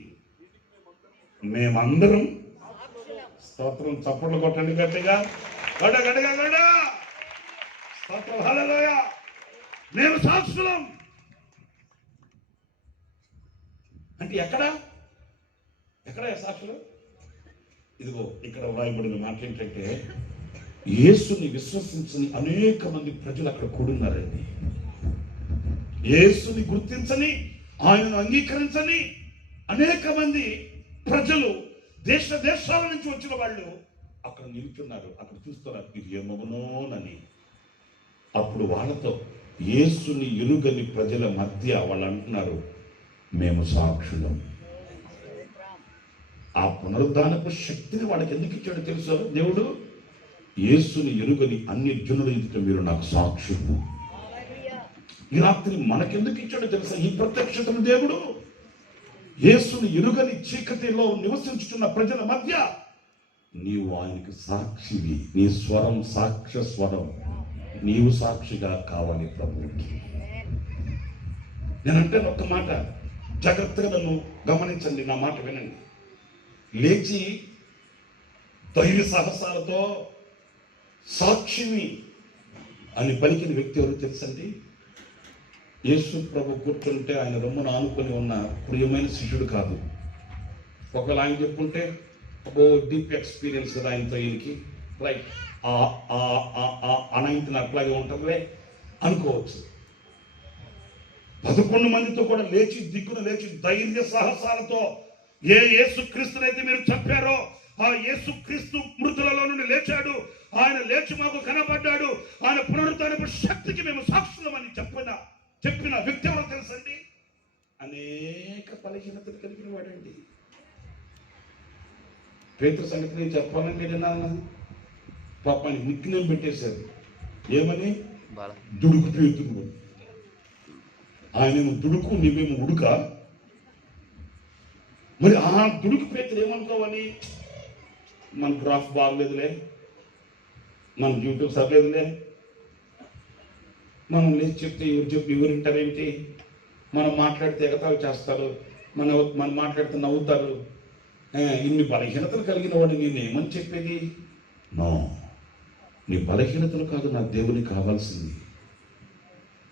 మేమందరం స్తోత్రం, చప్పట్లు కొట్టండి గట్టిగా, గడగడగడ స్తోత్రం, హల్లెలూయా. మేము సాక్షులం. అంటే ఎక్కడ సాక్షులు? ఇదిగో ఇక్కడ వ్రాయబడిన మాట ఏంటంటే, యేసుని విశ్వసించని అనేక మంది ప్రజలు అక్కడ కూడున్నారండి. యేసుని గుర్తించని, ఆయనను అంగీకరించని అనేక మంది ప్రజలు, దేశాల నుంచి వచ్చిన వాళ్ళు అక్కడ నిలుచున్నారు. అక్కడ చూస్తున్నారు, ఇది ఏమవునోనని. అప్పుడు వాళ్ళతో యేసుని ఎరుగని ప్రజల మధ్య వాళ్ళు అంటున్నారు, మేము సాక్షులం. ఆ పునరుద్ధానపు శక్తిని వాళ్ళకి ఎందుకు ఇచ్చాడో తెలుసో దేవుడు? యేసుని ఎరుగని అన్ని జనుల ఎదుట మీరు నాకు సాక్షులు. ఈ రాత్రి మనకెందుకు ఇచ్చాడో తెలుసా ఈ ప్రత్యక్షతను దేవుడు? యేసుని ఎరుగని చీకటిలో నివసించుతున్న ప్రజల మధ్య నీవు ఆయనకు సాక్షివి. నీ స్వరం సాక్ష్య స్వరం, నీవు సాక్షిగా కావాలి ప్రభువుకి. నేనంటే ఒక్క మాట జాగ్రత్తగా నన్ను గమనించండి, నా మాట వినండి. లేచి ధైర్య సాహసాలతో సాక్షిని అని పలికిన వ్యక్తి ఎవరు తెలుసండి? యేసు ప్రభు కూర్చుంటే ఆయన రొమ్మును ఆనుకొని ఉన్న ప్రియమైన శిష్యుడు కాదు. ఒకవేళ ఆయన చెప్పుంటే అబ్బో డీప్ ఎక్స్పీరియన్స్ కదా ఆయనతో, ఈయనకి రైట్ అనాయించిన అట్లాగే ఉంటుందిలే అనుకోవచ్చు. 11 మందితో కూడా దిక్కున లేచి ధైర్య సాహసాలతో ఏ యేసుక్రీస్తునైతే మీరు చెప్పారో ఆ యేసుక్రీస్తు మృతులలో నుండి లేచాడు, ఆయన లేచి మాకు కనబడ్డాడు, ఆయన పునరుద్ధరణపు శక్తికి మేము సాక్షులమని చెప్పిన వ్యక్తి ఎవరో తెలుసండి? అనేక బలహీనతలు కలిగిన వాడండి. పేతురు సంగతి నేను చెప్పాలని నేను పాపానికి నిక్నేం పెట్టేశారు. ఏమని? దుడుకు పేతురు. ఆయనేమో దుడుకు, నీవేమో ఉడుక. మరి ఆ దుడుకు పేతురు ఏమనుకోవాలి? మన గ్రాఫ్ బాగలేదులే, మన యూట్యూబ్ సర్లేదులే, మనం లేచి చెప్తే ఎవరు వింటారేంటి, మనం మాట్లాడితే ఎగతాలు చేస్తారు, మనం మాట్లాడితే నవ్వుతారు. ఇన్ని బలహీనతలు కలిగిన వాడు నేనేమని చెప్పేది? నో, నీ బలహీనతలు కాదు నా దేవునికి కావాల్సింది,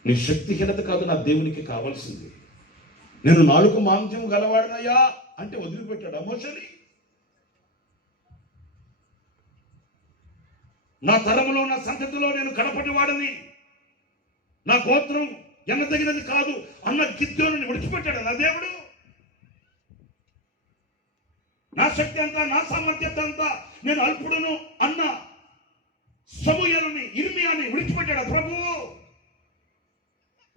నీ శక్తిహీనత కాదు నా దేవునికి కావాల్సింది. నేను నాలుగు మాంద్యం గలవాడినయ్యా అంటే వదిలిపెట్టాడు మోషని. నా తరములో నా సంతతిలో నేను కనపడి వాడని, నా గోత్రం ఎన్నదగినది కాదు అన్న గిద్దోని విడిచిపెట్టాడు నా దేవుడు. నా శక్తి అంతా, నా సామర్థ్యత అంతా, నేను అల్పుడును అన్న సమూయేలుని, ఇర్మియాని విడిచిపెట్టాడు ప్రభువు.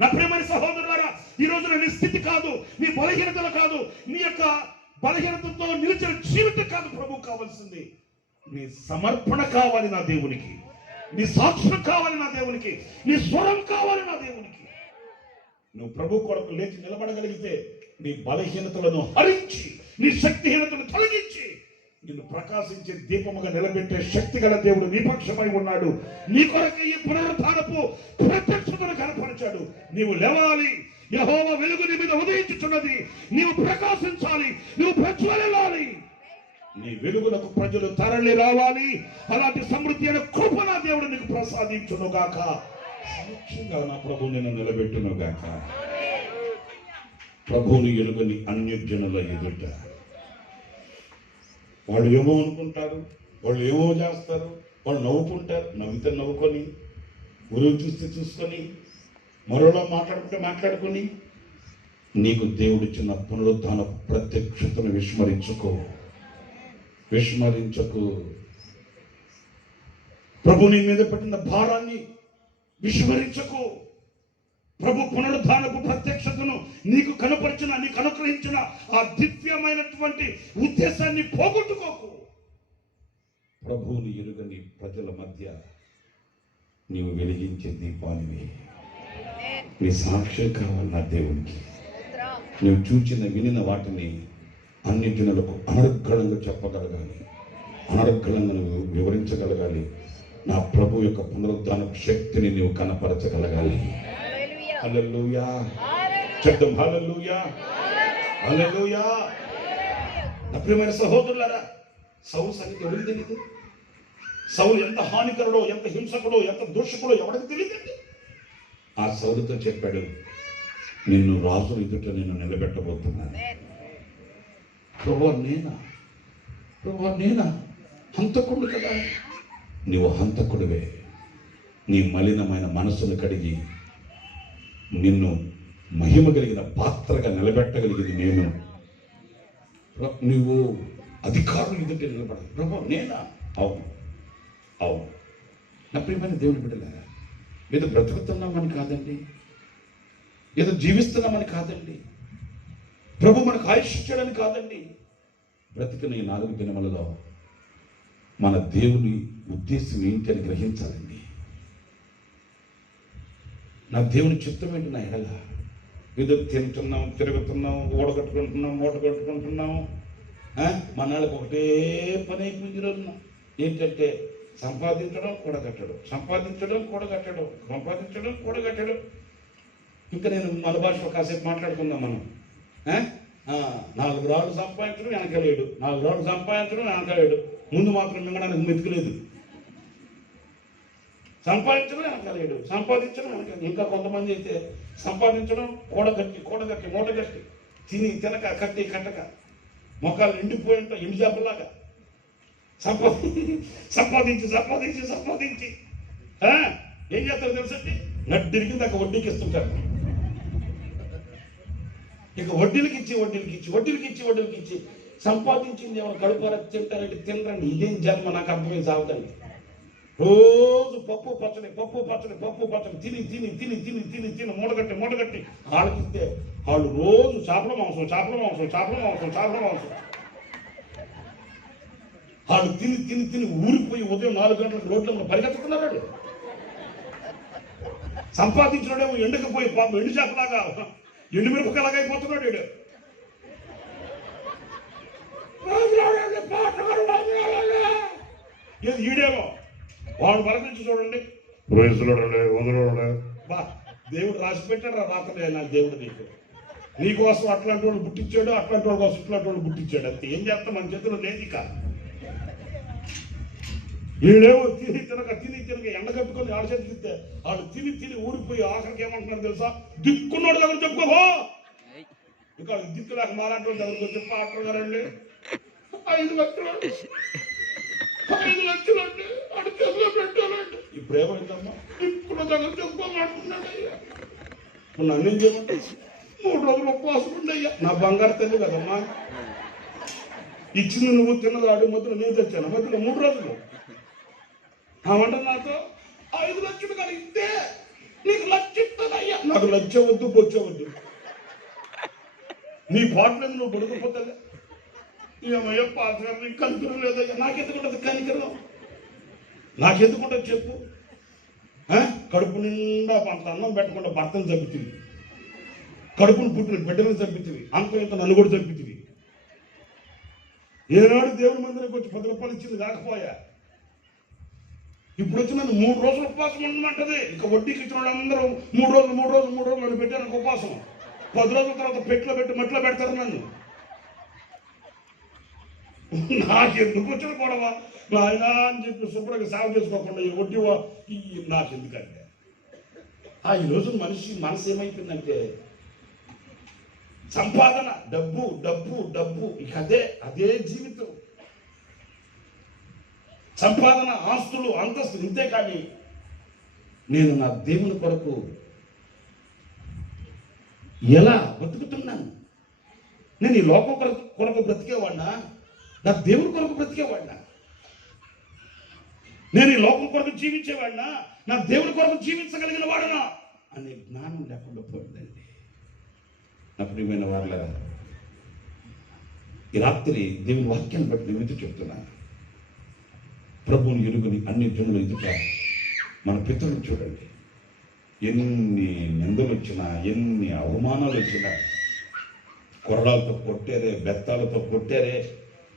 నా ప్రియమైన సహోదరులారా, ఈ రోజున నీ స్థితి కాదు, నీ బలహీనతలు కాదు, నీ యొక్క బలహీనతతో నిలిచిన జీవితం కాదు ప్రభు కావాల్సింది. నీ సమర్పణ కావాలి నా దేవునికి, నీ సాక్ష్యం కావాలి నా దేవునికి, నీ స్వరం కావాలి నా దేవునికి. నువ్వు ప్రభు కొరకు లేచి నిలబడగలిగితే నీ బలహీనతలను హరించి, నీ శక్తిహీనతను తొలగించి నిన్ను ప్రకాశించే దీపముగా నిలబెట్టే శక్తి గల దేవుడు నీ పక్షమై ఉన్నాడు. నీ కొరకు ఈ పునరుత్థానపు ప్రత్యక్షతను కనపరిచాడు. నీవు లేవాలి, యెహోవా వెలుగు నీ మీద ఉదయించుచున్నది, నీవు ప్రకాశించాలి, నీవు ప్రజ్వలిల్లాలి, నీ వెలుగులకు ప్రజలు తరలి రావాలి. అలాంటి సమృద్ధి అయిన కృప నా దేవుడు నీకు ప్రసాదించును గాక. సాక్షిగా నా ప్రభు నిన్ను నిలబెట్టును గాక. ప్రభువుని ఎలుగని అన్యజనుల ఎదుట వాళ్ళు ఏమో అనుకుంటారు, వాళ్ళు ఏమో చేస్తారు, వాళ్ళు నవ్వుకుంటారు. నవ్వితే నవ్వుకొని, ఊరు చూస్తే చూసుకొని, మరోలా మాట్లాడుకుంటే మాట్లాడుకొని, నీకు దేవుడిచ్చిన పునరుద్ధాన ప్రత్యక్షతను విస్మరించకు. ప్రభు నీ మీద పెట్టిన భారాన్ని విస్మరించకు. ప్రభు పునరుద్ధానపు ప్రత్యక్షతను నీకు కనపరిచిన, నీకు అనుగ్రహించిన ఆ దివ్యమైనటువంటి ఉద్దేశాన్ని పోగొట్టుకోకు. ప్రభువుని ఎరుగని ప్రజల మధ్య నీవు వెలిగించే దీపానివి. నీ సాక్ష్యం కావాలి నా దేవునికి. నువ్వు చూచిన వినిన వాటిని అన్ని జనులకు అనర్గళంగా చెప్పగలగాలి, అనర్గళంగా నువ్వు వివరించగలగాలి. నా ప్రభు యొక్క పునరుద్ధాన శక్తిని నీవు కనపరచగలగాలి. హల్లెలూయా చెప్తాం. హల్లెలూయా, హల్లెలూయా. నా ప్రియమైన సహోదరులారా, సౌలు సంగతి ఎవరికి తెలియదు? సౌలు ఎంత హానికరుడో, ఎంత హింసకుడో, ఎంత దూషకుడో ఎవరికి తెలియదండి. ఆ సౌలుతో చెప్పాడు, నిన్ను రాజు ఎదుట నేను నిలబెట్టబోతున్నాను. ప్రభువా నేనా హంతకుడు కదా? నీవు హంతకుడివే. నీ మలినమైన మనసును కడిగి నిన్ను మహిమ కలిగిన పాత్రగా నిలబెట్టగలిగింది నేను. నువ్వు అధికారులు ఎదుట నిలబడాలి. ప్రభు నేనా? అవును. నా ప్రియమైన దేవుని బిడ్డలారా, ఏదో బ్రతుకుతున్నామని కాదండి, ఏదో జీవిస్తున్నామని కాదండి, ప్రభు మనకు ఆయుష్ ఇచ్చాడని కాదండి. బ్రతికిన ఈ 4 దినములలో మన దేవుని ఉద్దేశం ఏంటి అని గ్రహించాలండి. నా దేవుని చిత్తం ఏంటి నా ఎడల? ఏదో తింటున్నాం, తిరుగుతున్నాం, ఓడగట్టుకుంటున్నాం, మూట కట్టుకుంటున్నాం. మనాళ్ళకి ఒకటే పని అయిపోయింది రోజున. ఏంటంటే సంపాదించడం, కూడగట్టడం, సంపాదించడం, కూడగట్టడం, సంపాదించడం, కూడగట్టడం. ఇంకా నేను మన భాషలో కాసేపు మాట్లాడుకుందాం మనం. 4 రాళ్ళు సంపాదించడం వెనకలేడు, 4 రాళ్ళు సంపాదించడం వెనకలేడు. ముందు మాత్రం మింగడానికి మెతుకులేదు. సంపాదించడం వెనకలేడు, సంపాదించడం వెనక. ఇంకా కొంతమంది అయితే సంపాదించడం కూడగట్టి మూటగట్టి తినక కట్టి కట్టక మొక్కలు ఎండిపోయి ఉంటాయి, ఎండి చేపలాగా సంపాదించి ఏం చేస్తారు తెలుసండి? నడ్డిరికి దాకా వడ్డీకి ఇస్తుంటారు. ఇక వడ్డీలకి ఇచ్చి సంపాదించింది ఎవరు కడుపారా తింటారంటే తినరండి. ఇదేం జన్మ నాకు అర్థమై సాగుతండి. రోజు పప్పు పచ్చడి తిని మూటగట్టి వాళ్ళకిస్తే వాళ్ళు రోజు చేపల మాంసం వాళ్ళు తిని ఊరిపోయి ఉదయం 4 గంటలకు రోడ్ల పరిగెత్తుతున్నారు. సంపాదించడేమో ఎండకపోయి పాపం ఎండు చేపలాగా ఎండు మిరపకాయలాగా అయిపోతున్నాడు. ఈడేమో వాడు పలకరించి చూడండి, బా దేవుడు రాసి పెట్టాడు. రాతలే నా దేవుడు నీకోసం అట్లాంటి వాడు పుట్టించాడు, అట్లాంటి వాడు కోసం ఇట్లాంటి వాడు పుట్టించాడు. అంతే. ఏం చేస్తాం? మన చేతిలో లేదు. వీళ్ళేమో తిని ఎండగట్టుకొని ఆడ చేతి తిస్తే వాళ్ళు తిని ఊరిపోయి ఆఖరికి ఏమంటున్నారు తెలుసా? దిక్కున్నోడు దగ్గర చెప్పుకోవా, ఇంకా దిక్కు లేక మాలాంటి దగ్గరకు చెప్పి ఆటలు గారండి 5 లక్షలు 5 లక్షలు అండి అడి చేతిలో పెట్టాలండి. ఇప్పుడు ఏమైందమ్మా? దిక్కున్న దగ్గర చెప్పుకోమంటున్నాడు. అయ్యా నన్నేం చేయమంటే 3 రోజులు ఉపవాసం ఉండి అయ్యా. నా బంగారు తల్లి కదమ్మా, ఇచ్చింది నువ్వు తిన్నది ఆడి మధ్యలో నేను తెచ్చాను. మధ్యలో 3 రోజులు ఆమంట నాతో 5 లక్షలు కలిగితే నీకు లక్ష ఇస్తుందయ్యా. నాకు లక్ష వద్దు, బొచ్చ వద్దు. నీ పాటలేదు, నువ్వు బుడకపోతే ఏమయ్యా పాస్ గారు నీకు కనికరం లేదయ్యా. నాకెందుకుంటుంది కనికరం? నాకెందుకుంటుంది చెప్పు? కడుపు నిండా అంత అన్నం పెట్టకుండా భర్తను చంపుతుంది, కడుపును పుట్టిన బిడ్డలను చంపుతుంది, అంత ఇంత నన్ను కూడా చంపుతుంది. ఏనాడు దేవుని మందిరానికి వచ్చి 10 రూపాయలు ఇచ్చింది కాకపోయా. ఇప్పుడు వచ్చి నన్ను 3 రోజులు ఉపవాసం ఉండమంటది. ఇక వడ్డీకి ఇచ్చిన వాళ్ళందరూ 3 రోజులు నన్ను పెట్టాను ఉపవాసం. 10 రోజుల తర్వాత పెట్లో పెట్టి మట్లో పెడతారు నన్ను. నాకెందుకు వచ్చిన గొడవ నాయన అని చెప్పి శుభ్రంగా సేవ చేసుకోకుండా ఈ వడ్డీ నాకెందుకంటే ఈ రోజు మనిషి మనసు ఏమైపోయిందంటే సంపాదన, డబ్బు డబ్బు డబ్బు, ఇక అదే జీవితం. సంపాదన, ఆస్తులు, అంతస్తులు, ఇంతే. కానీ నేను నా దేవుని కొరకు ఎలా బతుకుతున్నాను? నేను ఈ లోకం కొరకు బ్రతికేవాడినా, నా దేవుని కొరకు బ్రతికేవాడినా? నేను ఈ లోకం కొరకు జీవించేవాడినా, నా దేవుని కొరకు జీవించగలిగిన వాడనా అనే జ్ఞానం లేకుండా పోయిందండి. నా ప్రియమైన వారులారా, ఈ రాత్రి దేవుని వాక్యాన్ని బట్టి నేను చెప్తున్నాను. ప్రభువుని ఎరుగని అన్ని జనులు ఎదుట మన పితరులు చూడండి, ఎన్ని నిందలు వచ్చినా, ఎన్ని అవమానాలు వచ్చినా, కొరడాలతో కొట్టారే, బెత్తాలతో కొట్టారే,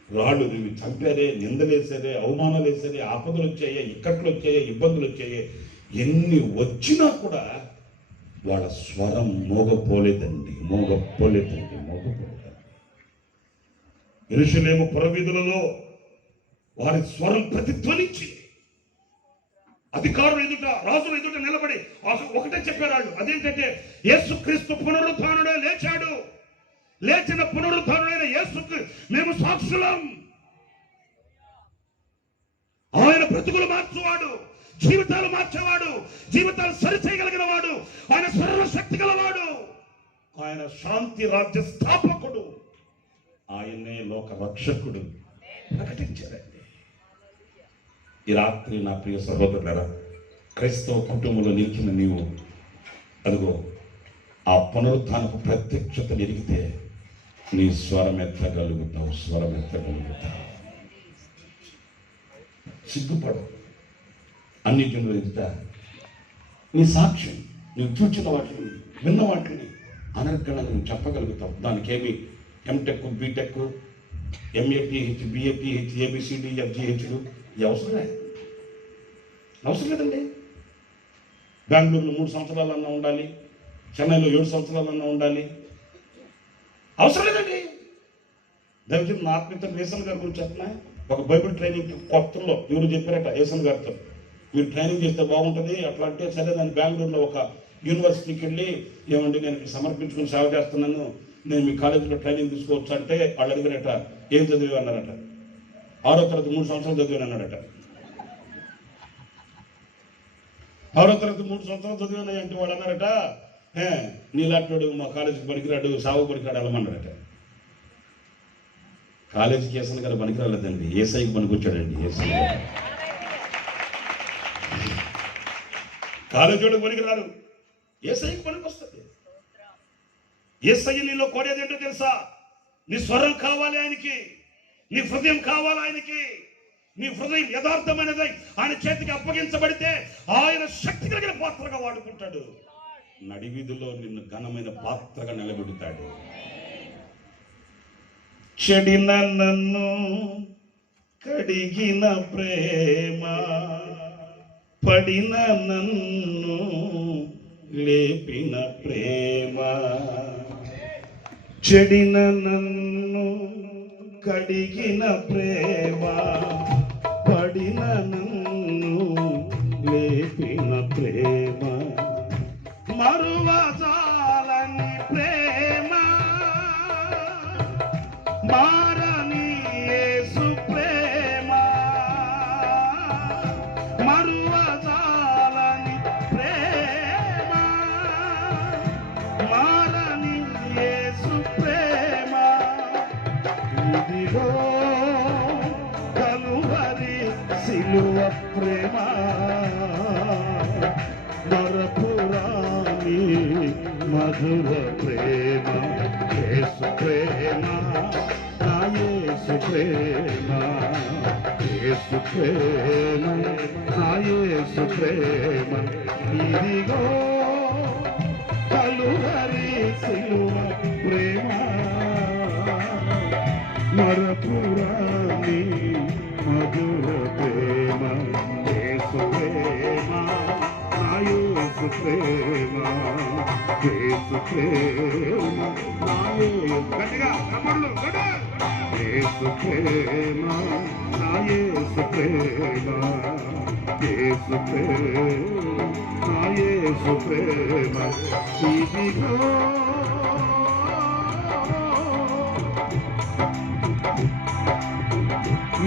రాళ్ళు రివి చంపారే, నిందలేసారే, అవమానాలు వేసారే, ఆపదలు వచ్చాయే, ఇక్కట్లు వచ్చాయే, ఇబ్బందులు వచ్చాయే, ఎన్ని వచ్చినా కూడా వాళ్ళ స్వరం మోగపోలేదండి. యెరూషలేము పురవీధులలో వారి స్వరం ప్రతిధ్వనించింది. అధికారులు ఎదుట, రాజుల ఎదుట నిలబడి ఒకటే చెప్పారు వాళ్ళు. అదేంటంటే యేసుక్రీస్తు పునరుత్థానుడే లేచాడు, లేచిన పునరుత్థానుడైన యేసుకు మేము సాక్షులం. ఆయన బ్రతుకులు మార్చువాడు, జీవితాలు మార్చేవాడు, జీవితాలు సరిచేయగలిగిన వాడు, ఆయన సర్వశక్తి గలవాడు, ఆయన శాంతి రాజ్య స్థాపకుడు, ఆయనే లోక రక్షకుడు ప్రకటించారండి. ఈ రాత్రి నా ప్రియ సహోదరులారా, క్రైస్తవ కుటుంబంలో నిలిచిన నీవు అదిగో ఆ పునరుత్థానపు ప్రత్యక్షత ఎరిగితే నీ స్వరం ఎత్తగలుగుతావు. సిగ్గుపడు. అన్ని జనులు ఎదుట నీ సాక్ష్యం, నువ్వు చూచిన వాటిని, విన్న వాటిని అనర్గణంగా నువ్వు చెప్పగలుగుతావు. దానికేమి ఎంటెక్, బీటెక్, ఎంఏపిహెచ్, బిఏపిహెచ్, ఏబిసిడి, ఎఫ్జిహెచ్లు అవసరం లేదండి. బెంగళూరులో 3 సంవత్సరాలన్నా ఉండాలి, చెన్నైలో 7 సంవత్సరాలన్నా ఉండాలి, అవసరం లేదండి. దయచేసి నా ఆత్మీయత ఏసన్ గారి గురించి చెప్పిన ఒక బైబిల్ ట్రైనింగ్ కొత్తలో ఎవరు చెప్పారట, ఏసన్ గారితో మీరు ట్రైనింగ్ చేస్తే బాగుంటుంది అట్లా అంటే, సరే దాన్ని బెంగళూరులో ఒక యూనివర్సిటీకి వెళ్ళి ఏమండి నేను సమర్పించుకుని సేవ చేస్తున్నాను, నేను మీ కాలేజీలో ట్రైనింగ్ తీసుకోవచ్చు అంటే వాళ్ళు అడిగారట, ఏం చదివి అన్నారట. 6వ తరగతి 3 సంవత్సరాలు చదివాను అన్నాడట. 6వ తరగతి 3 సంవత్సరాలు చదివాను అంటే వాడు అన్నారట, నీలాంటి మా కాలేజీకి పనికిరాడు, సాగు పనికిరాడు అలమన్నారట. కాలేజీకి ఏసన్ గారు పనికిరాలేదండి, ఏసైకి పనికొచ్చాడండి. ఏసై కాలేజీ వాడికి పనికిరాడు, ఏసైకి పనికి వస్తుంది. ఏసై నీలో కోరేది ఏంటో తెలుసా? నీ స్వరం కావాలి ఆయనకి, నీ హృదయం కావాలి ఆయనకి. నీ హృదయం యథార్థమైనదై ఆయన చేతికి అప్పగించబడితే ఆయన శక్తి కలిగిన పాత్రగా వాడుకుంటాడు. నడివీధిలో నిన్ను ఘనమైన పాత్రగా నిలబెడతాడు. చెడిన నన్ను కడిగిన ప్రేమ, పడిన నన్ను లేపిన ప్రేమ. చెడిన నన్ను కడిగిన ప్రేమ, పడిన నన్ను లేపిన ప్రేమ. మరువజాలని ప్రేమ, మారని యేసు ప్రేమ. మరువజాలని ప్రేమ, మారని యేసు ప్రేమ. ఇదిగో కలువరి శిల ప్రేమ యేసు ప్రేమ నా యేసు ప్రేమ యేసు ప్రేమ నా యేసు ప్రేమ ఇదిగో కలువరి సిలువ ప్రేమ మరపురాని మధుర ప్రేమ యేసు ప్రేమ నా యేసు ప్రేమ యేసు ప్రేమ నా గట్టిగా కమర్లు యేసు ప్రేమ నా యేసు ప్రేమ యేసు ప్రేమ నా యేసు ప్రేమ ఇదిగో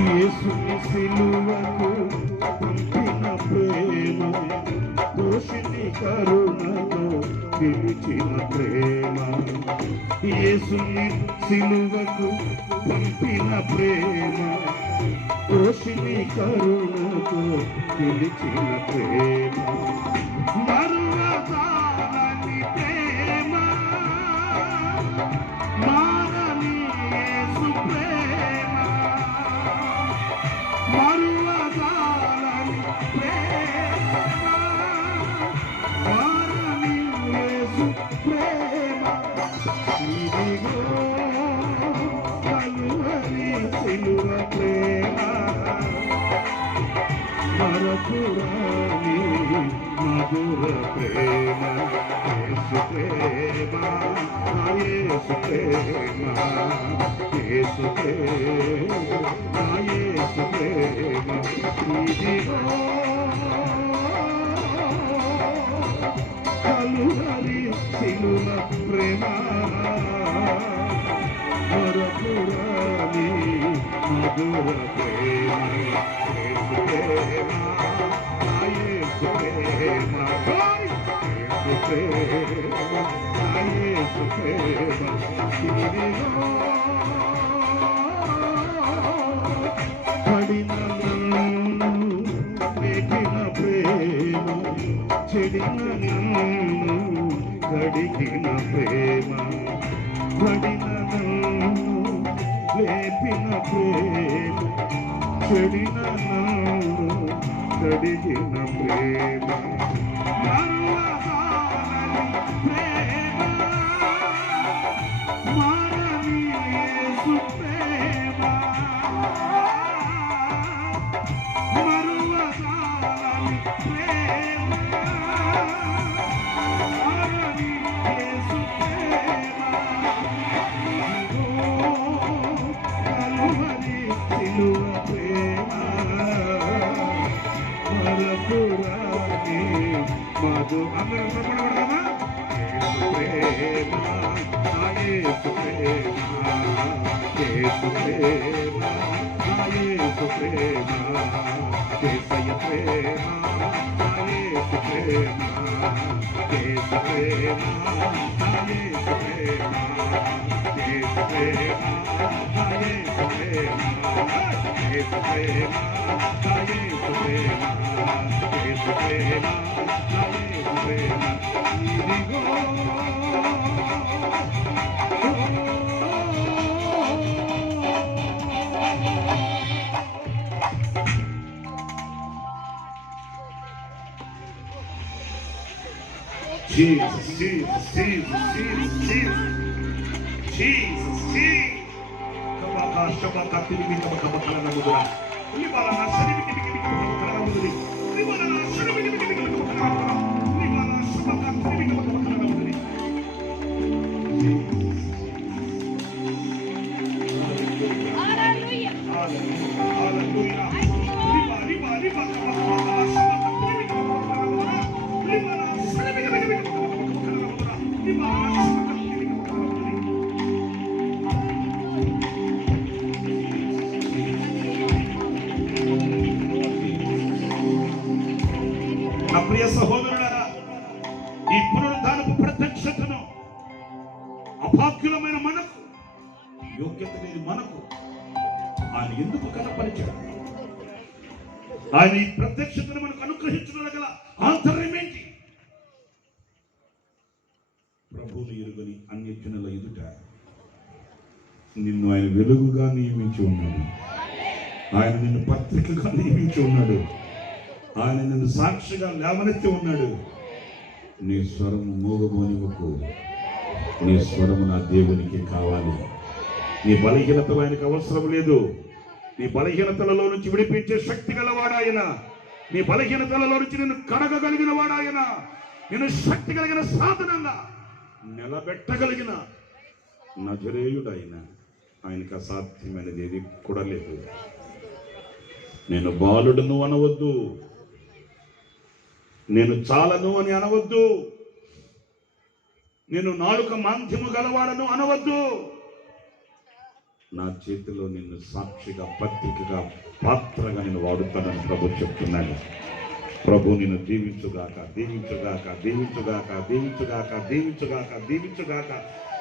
యేసుని సిలువకు పంపిన ప్రేమ దోషిని కరుణతో పిలిచిన ప్రేమ యేసుని సిలువకు పంపిన ప్రేమ దోషిని కరుణతో పిలిచిన ప్రేమ మరువజాలని ప్రేమ మారని యేసు ప్రేమ మరువజాలని ప్రేమ మారని యేసు ప్రేమ ఇదిగో కలువరి సిలువ ప్రేమ మరపురాని మధుర ప్రేమ యేసు ప్రేమ నా యేసు ప్రేమ యేసు ప్రేమ నా యేసు ప్రేమ ఇదిగో కలువరి సిలువ ప్రేమ మరపురాని మధుర ప్రేమ యేసు ప్రేమ నా యేసు ప్రేమ యేసు ప్రేమ నా యేసు ప్రేమ ఇదిగో పడిన నన్ను పెట్టిన ప్రేమ చెడిన నన్ను గడిగిన ప్రేమ పడిన నన్ను లేపిన ప్రేమ చెడిన నన్ను గడిగిన ప్రేమ మరువజాలని ప్రేమ మారని యేసు ప్రేమ మరువజాలని ప్రేమ మారని యేసు ప్రేమ ఇదిగో కలువరి సిలువ ప్రేమ మరపురాని మధు అందరూ పడబడదా యేసు ప్రేమ నా యేసు ప్రేమ యేసు ప్రేమ నా యేసు ప్రేమ యేసయ్య ప్రేమ నా యేసు ప్రేమ యేసు ప్రేమ నా యేసు ప్రేమ యేసు ప్రేమ నా యేసు ప్రేమ యేసు ప్రేమ నా యేసు ప్రేమ యేసు ప్రేమ నా యేసు ప్రేమ ఇదిగో Jesus, Jesus, Jesus, Jesus, Jesus, Jesus, Jesus. Kabaka, shabaka, tinibi, kabaka, bakala na mudura. Ulibala na, sanibi, tinibi, kabaka, bakala na muduri. Ulibala na, sanibi, tinibi, kabaka, bakala na mudura. Ulibala na, shabaka, tinibi, kabaka, bakala na muduri. Hallelujah. Hallelujah. Hallelujah. Liba, kabaka, bakala, shabaka, tinibi, kabaka, bakala na mudura. Ulibala na, sanibi, tinibi, kabaka, bakala na mudura. Ulibala na, shabaka, tinibi, kabaka, bakala na mudura. నా ప్రియ సహోదరులారా, ఈ పునరుద్ధానపు ప్రత్యక్షతను అభాగ్యులమైన మనకు, యోగ్యత లేని మనకు ఆయన ఎందుకు కనపరిచాడు? ఆయన ఈ ప్రత్యక్షతను మనకు అనుగ్రహించడం గల ఆంతర్యం ఏంటి? ప్రభువుని ఎరుగని అన్యజనుల ఎదుట నిన్ను ఆయన వెలుగుగా నియమించి ఉన్నాడు. ఆయన నిన్ను పత్రికగా నియమించి ఉన్నాడు. ఆయన నిన్ను సాక్షిగా లేవనెత్తి ఉన్నాడు. నీ స్వరము మోగబోనివ్వకు. నీ స్వరము నా దేవునికి కావాలి. నీ బలహీనతలు ఆయనకు అవసరం లేదు. నీ బలహీనతలలో నుంచి విడిపించే శక్తి గలవాడాయన. నీ బలహీనతలలో నుంచి నిన్ను కడగగలిగిన వాడాయన. నిన్ను శక్తి కలిగిన సాధనంగా నిలబెట్టగలిగిన నజరేయుడాయన. ఆయనకు అసాధ్యమైనది ఏది కూడా లేదు. నేను బాలుడను అనవద్దు. నేను చాలను అని అనవద్దు. నేను నాలుక మాంద్యము గలవాడను అనవద్దు. నా చేతిలో నిన్ను సాక్షిగా, పత్రికగా, పాత్రగా నేను వాడుతానని ప్రభు చెప్తున్నాడు. ప్రభు నిన్ను దీవించుగాక, దీవించుగాక, దీవించుగాక, దీవించుగాక, దీవించుగాక, దీవించుగాక.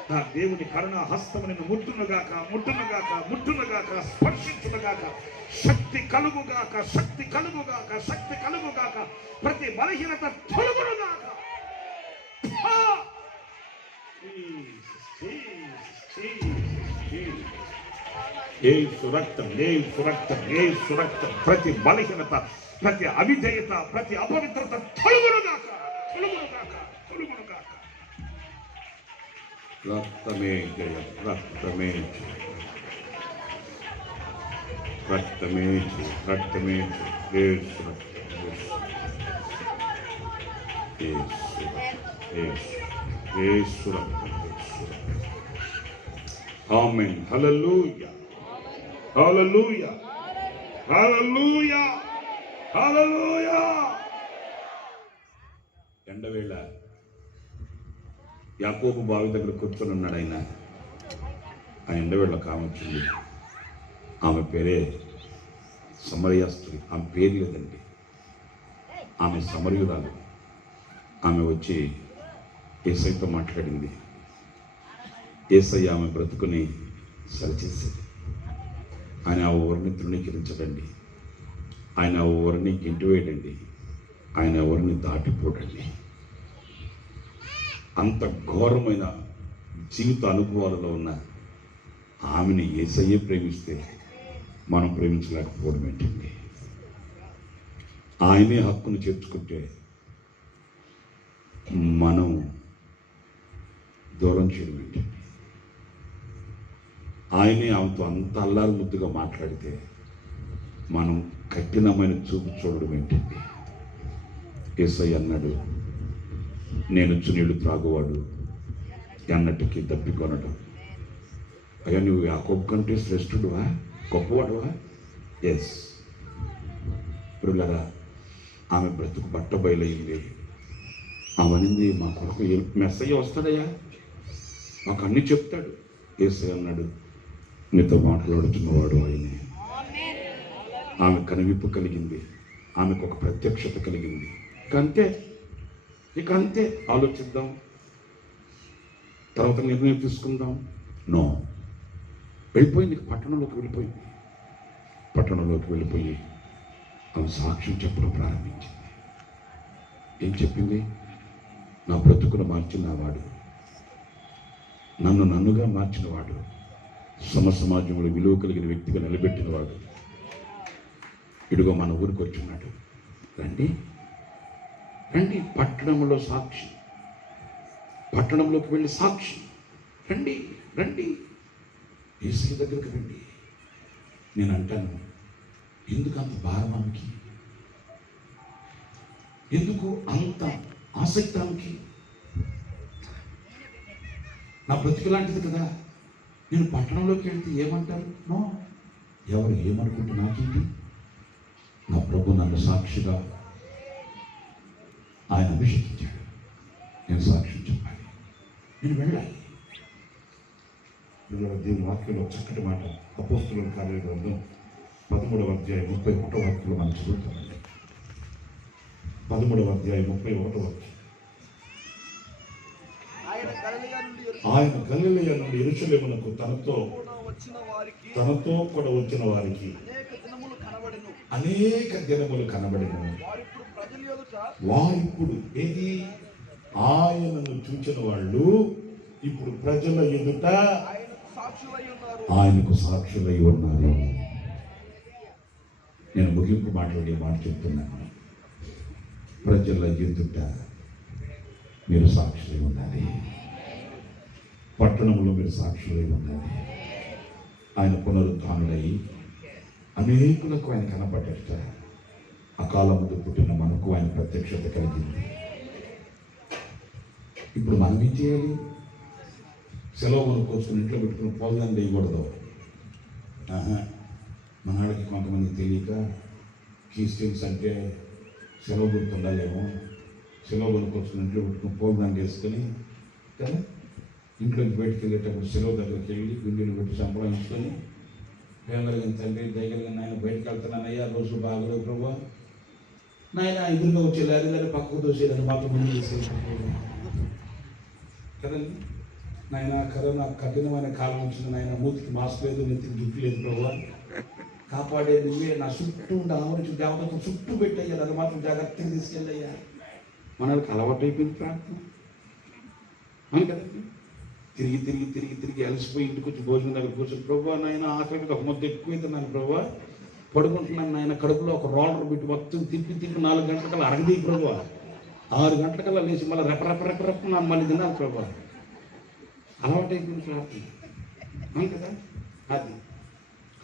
నా దేవుని కరుణా హస్తము నిన్ను ముట్టునుగాక, ముట్టునుగాక, ముట్టునుగాక, స్పర్శించునుగాక. శక్తి కలుగుగాక, శక్తి కలుగుగాక, శక్తి కలుగుగాక. ప్రతి బలహీనత తొలగునుగాక. యేసు రక్తం, యేసు రక్తం, యేసు రక్తం. ప్రతి బలహీనత, ప్రతి అవిధేయత, ప్రతి అపవిత్రత తొలగునుగాక, తొలగునుగాక, తొలగునుగాక. రక్తమే జయం, రక్తమే జయం, రక్తమే జయం, రక్తమే జయం. యేసు రక్తం, యేసు రక్తం. ఆమేన్. హల్లెలూయా, హల్లెలూయా, హల్లెలూయా, హల్లెలూయా. ఎండవేళ యాకోబు బావి దగ్గర కూర్చొని ఉన్నాడు ఆయన. ఆ ఎండవేళ ఒక ఆమె వచ్చింది. ఆమె పేరే సమరయ స్త్రీ. ఆమె పేరు లేదండి, ఆమె సమరయురాలు. ఆమె వచ్చి యేసయ్యతో మాట్లాడింది. యేసయ్య ఆమె బ్రతుకుని సరిచేసేది. ఆయన ఆ ఊరిని తృణీకరించడండి. ఆయన ఆ ఊరిని గింటివేయడండి. ఆయన ఊరిని దాటిపోడండి. అంత ఘోరమైన జీవిత అనుభవాలలో ఉన్న ఆమెని యేసయ్యే ప్రేమిస్తే మనం ప్రేమించలేకపోవడం ఏంటండి? ఆయనే హక్కును చేర్చుకుంటే మనం దూరం చేయడం ఏంటండి? ఆయనే ఆమెతో అంత అల్లారు ముద్దుగా మాట్లాడితే మనం కఠినమైన చూపు చూడడం ఏంటండి? యేసయ్య అన్నాడు, నేను నీళ్లు త్రాగువాడు అన్నట్టుకి దప్పికొనడం. అయ్యా, నువ్వు యాకోబు కంటే శ్రేష్ఠుడువా, గొప్పవాడువా? ఎస్. పిల్లరా, ఆమె బ్రతుకు బట్ట బయలైంది. ఆమెనింది, మా కొరకు మెస్సయ్య వస్తాడయ్యా, మాకు అన్నీ చెప్తాడు. యేసయ్య అన్నాడు, నీతో మాట్లాడుతున్నవాడు ఆయనే. ఆమె కనువిప్పు కలిగింది. ఆమెకు ఒక ప్రత్యక్షత కలిగింది. ఇక అంతే ఆలోచిద్దాం, తర్వాత నిర్ణయం తీసుకుందాం. నో, వెళ్ళిపోయింది. పట్టణంలోకి వెళ్ళిపోయి ఆమె సాక్ష్యం చెప్పడం ప్రారంభించింది. ఏం చెప్పింది? నా బ్రతుకును మార్చినవాడు, నన్నుగా మార్చినవాడు, సమాజంలో విలువ కలిగిన వ్యక్తిగా నిలబెట్టినవాడు ఇడుగో మన ఊరికి వచ్చున్నాడు. రండి రండి, పట్టణంలో సాక్షి, పట్టణంలోకి వెళ్ళి సాక్షి. రండి రండి, యేసయ్య దగ్గరికి రండి. నేను అంటాను, ఎందుకు అంత భారం ఆమెకి? ఎందుకు అంత ఆసక్తి ఆమెకి? నా బ్రతుకు లాంటిది కదా, నేను పట్టణంలోకి వెళ్తే ఏమంటారు? నో, ఎవరు ఏమనుకుంటే నాకేంటి? నా ప్రభు నన్ను సాక్షిగా ఆయన అభిషేకించాడు. నేను సాక్ష్యం చెప్పాలి, నేను వెళ్ళాలి. దేవుని వాక్యంలో చక్కటి మాట అపోస్తుల కార్యాల గ్రంథం 13వ అధ్యాయం 31వ వాక్యంలో మనం చదువుతామండి. 13వ అధ్యాయం 31వ వాక్యం. ఆయన గలిలయ నుండి యెరూషలేమునకు తనతో కూడా వచ్చిన వారికి అనేక దినములు కనబడెను. వారిప్పుడు ఏది? ఆయనను చూచిన వాళ్ళు ఇప్పుడు ప్రజల ఎదుట ఆయనకు సాక్షులై ఉన్నారు. నేను ముగింపు మాట్లాడే మాట చెప్తున్నాను. ప్రజల ఎదుట మీరు సాక్షులై ఉండాలి. పట్టణంలో మీరు సాక్షులై ఉండాలి. ఆయన పునరుద్ధానుడై అనేకులకు ఆయన కనపడ్డట. అకాలముందు పుట్టిన మనకు ఆయన ప్రత్యక్షత కలిగింది. ఇప్పుడు మనం ఏం చేయాలి? సెలవు కొనుక్కోసుకుని ఇంట్లో పెట్టుకుని పొలం వేయకూడదు. మనాడికి కొంతమంది తెలియక క్రిస్టియన్స్ అంటే సెలవు గుర్తుండాలేమో, సెలవు కొనుక్కొచ్చుకుని ఇంట్లో పెట్టుకుని పొలం వేసుకొని కదా, ఇంట్లోకి బయటకు వెళ్ళేటప్పుడు సెలవు దగ్గరికి వెళ్ళి గుండెలు పెట్టి సంపాదించుకొని ప్రేమగలిగిన తండ్రి దగ్గరగా నాయన బయటకు వెళ్తున్నానయ్యా, రోజు బాగలేవు ప్రభు, నాయన ఎదురుగా వచ్చే లారీలని పక్కకు దోసేదని మాకు ముందు తీసుకెళ్తాను కదండి. నాయన కరోనా కఠినమైన కాలం వచ్చింది నాయన, మూతికి మాస్క్ లేదు, నెత్తికి జుట్టు లేదు ప్రభు, కాపాడే నువ్వే, నా చుట్టూ ఉండి ఆవరించి దేవతకు చుట్టూ పెట్టయ్యా, అది మాత్రం జాగ్రత్తగా తీసుకెళ్ళయ్యా. మనకి అలవాటు అయిపోయింది ప్రార్థన అని కదండి. తిరిగి తిరిగి తిరిగి తిరిగి అలసిపోయి ఇంటికి వచ్చి భోజనం దగ్గర కూర్చొని ప్రభు నాయన ఆఖరికి ఒక ముద్ద ఎక్కువైతున్నాను ప్రభు, పడుకుంటున్నాను నాయన, కడుపులో ఒక రోలర్ పెట్టి మొత్తం తిప్పి తిప్పి 4 గంటలకల్లా అరగదీ ప్రభు, 6 గంటలకల్లా లేచి మళ్ళీ రెపరెపరెపరెప నన్ను మళ్ళీ తిన్నాను ప్రభు. అలవాటు అయిపోయింది ప్రార్థన అవును కదా. అది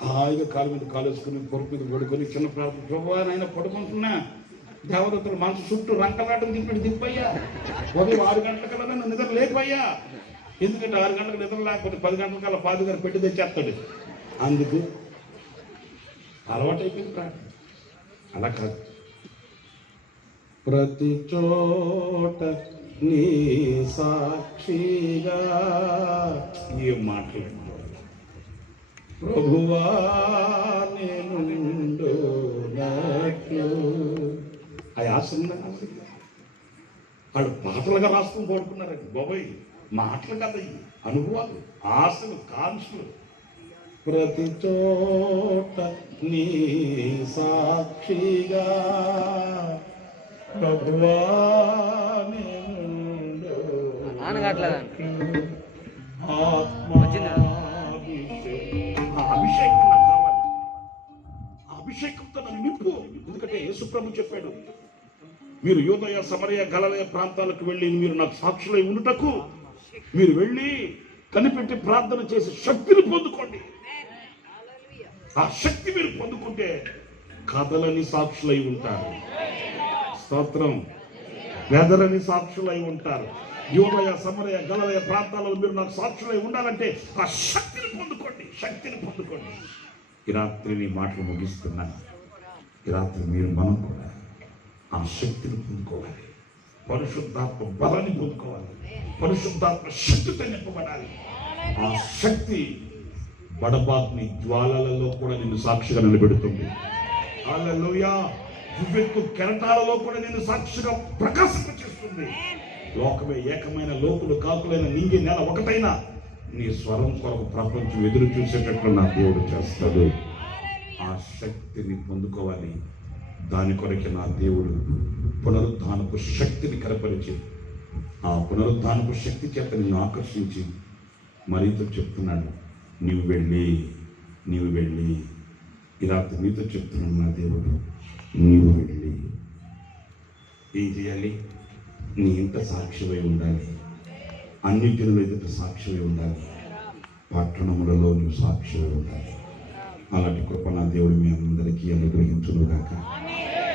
హాయిగా కాలు మీద కాలు వేసుకుని పొరుగు మీద పడుకొని చిన్న ప్రార్థన ప్రభు నాయన పడుకుంటున్నా, దేవదత్తులు మనసు చుట్టూ రంకలాటం దింపయ్యా, ఉదయం 6 గంటలకల్లా నన్ను నిద్ర లేపయ్యా, ఎందుకంటే 6 గంటలకు నిద్ర లేకపోతే 10 గంటలకల్లా పాదు గారు పెట్టి తెచ్చేస్తాడు. అందుకు అలవాటు అయిపోయింది ప్రార్థన. అలా కాదు, ప్రతి చోట నీ సాక్షిగా ఏం మాట్లాడు ప్రభువా నేనుండు నట్లు. అది ఆశ్రమంగా వాళ్ళు పాటలుగా రాసుకుని పడుకున్నారండి బాబాయ్, మాటలు కదా, అనుభవాలు, ఆశలు, కాంక్షలు. ప్రతి చోట నీ సాక్షిగా ప్రభువా అభిషేకం నాకు కావాలి, అభిషేకంతో నన్ను నింపు. ఎందుకంటే యేసుప్రభు చెప్పాడు, మీరు యూదయ సమరయ గలిలయ ప్రాంతాలకు వెళ్ళి మీరు నాకు సాక్షులై ఉండుటకు మీరు వెళ్ళి కనిపెట్టి ప్రార్థన చేసి శక్తిని పొందుకోండి. ఆ శక్తి మీరు పొందుకుంటే కథలని సాక్షులై ఉంటారు. స్తోత్రం. వెదరని సాక్షులై ఉంటారు. యూదయ సమరయ గలిలయ ప్రాంతాలలో మీరు నాకు సాక్షులై ఉండాలంటే ఆ శక్తిని పొందుకోండి, శక్తిని పొందుకోండి. ఈ రాత్రి నీ మాటలు ముగిస్తున్నాను. ఈ రాత్రి మనం కూడా ఆ శక్తిని పొందుకోవాలి, పరిశుద్ధాత్మ బలాన్ని పొందుకోవాలి, పరిశుద్ధాత్మ శక్తితో నింపబడాలి. ఆ శక్తి బడబాగ్ని జ్వాలలలో కూడా నిన్ను సాక్షిగా నిలబెడుతుంది. హల్లెలూయా. దివ్యెత్తు కెరటాలలో కూడా నిన్ను సాక్షిగా ప్రకాశింపచేస్తుంది. లోకమే ఏకమైన లోకులు కాకులైన నీంగి నెల ఒకటైనా నీ స్వరం కొరకు ప్రపంచం ఎదురు చూసేటట్లు నా దేవుడు చేస్తాడు. ఆ శక్తిని పొందుకోవాలి. దాని కొరకే నా దేవుడు పునరుద్ధానపు శక్తిని కనపరిచి ఆ పునరుద్ధానపు శక్తి చేత నిన్ను ఆకర్షించి మరీతో చెప్తున్నాడు, నీవు వెళ్ళి ఈ రాత్రి నీతో చెప్తున్నాను నా దేవుడు, నీవు వెళ్ళి ఏం చేయాలి? నీ ఇంత సాక్షివై ఉండాలి, అన్ని జనుల ఎదుట సాక్షివై ఉండాలి, పట్టణములలో నువ్వు సాక్షివై ఉండాలి. అలాంటి కృప నా దేవుడు మీ అందరికీ అనుగ్రహించునుగాక,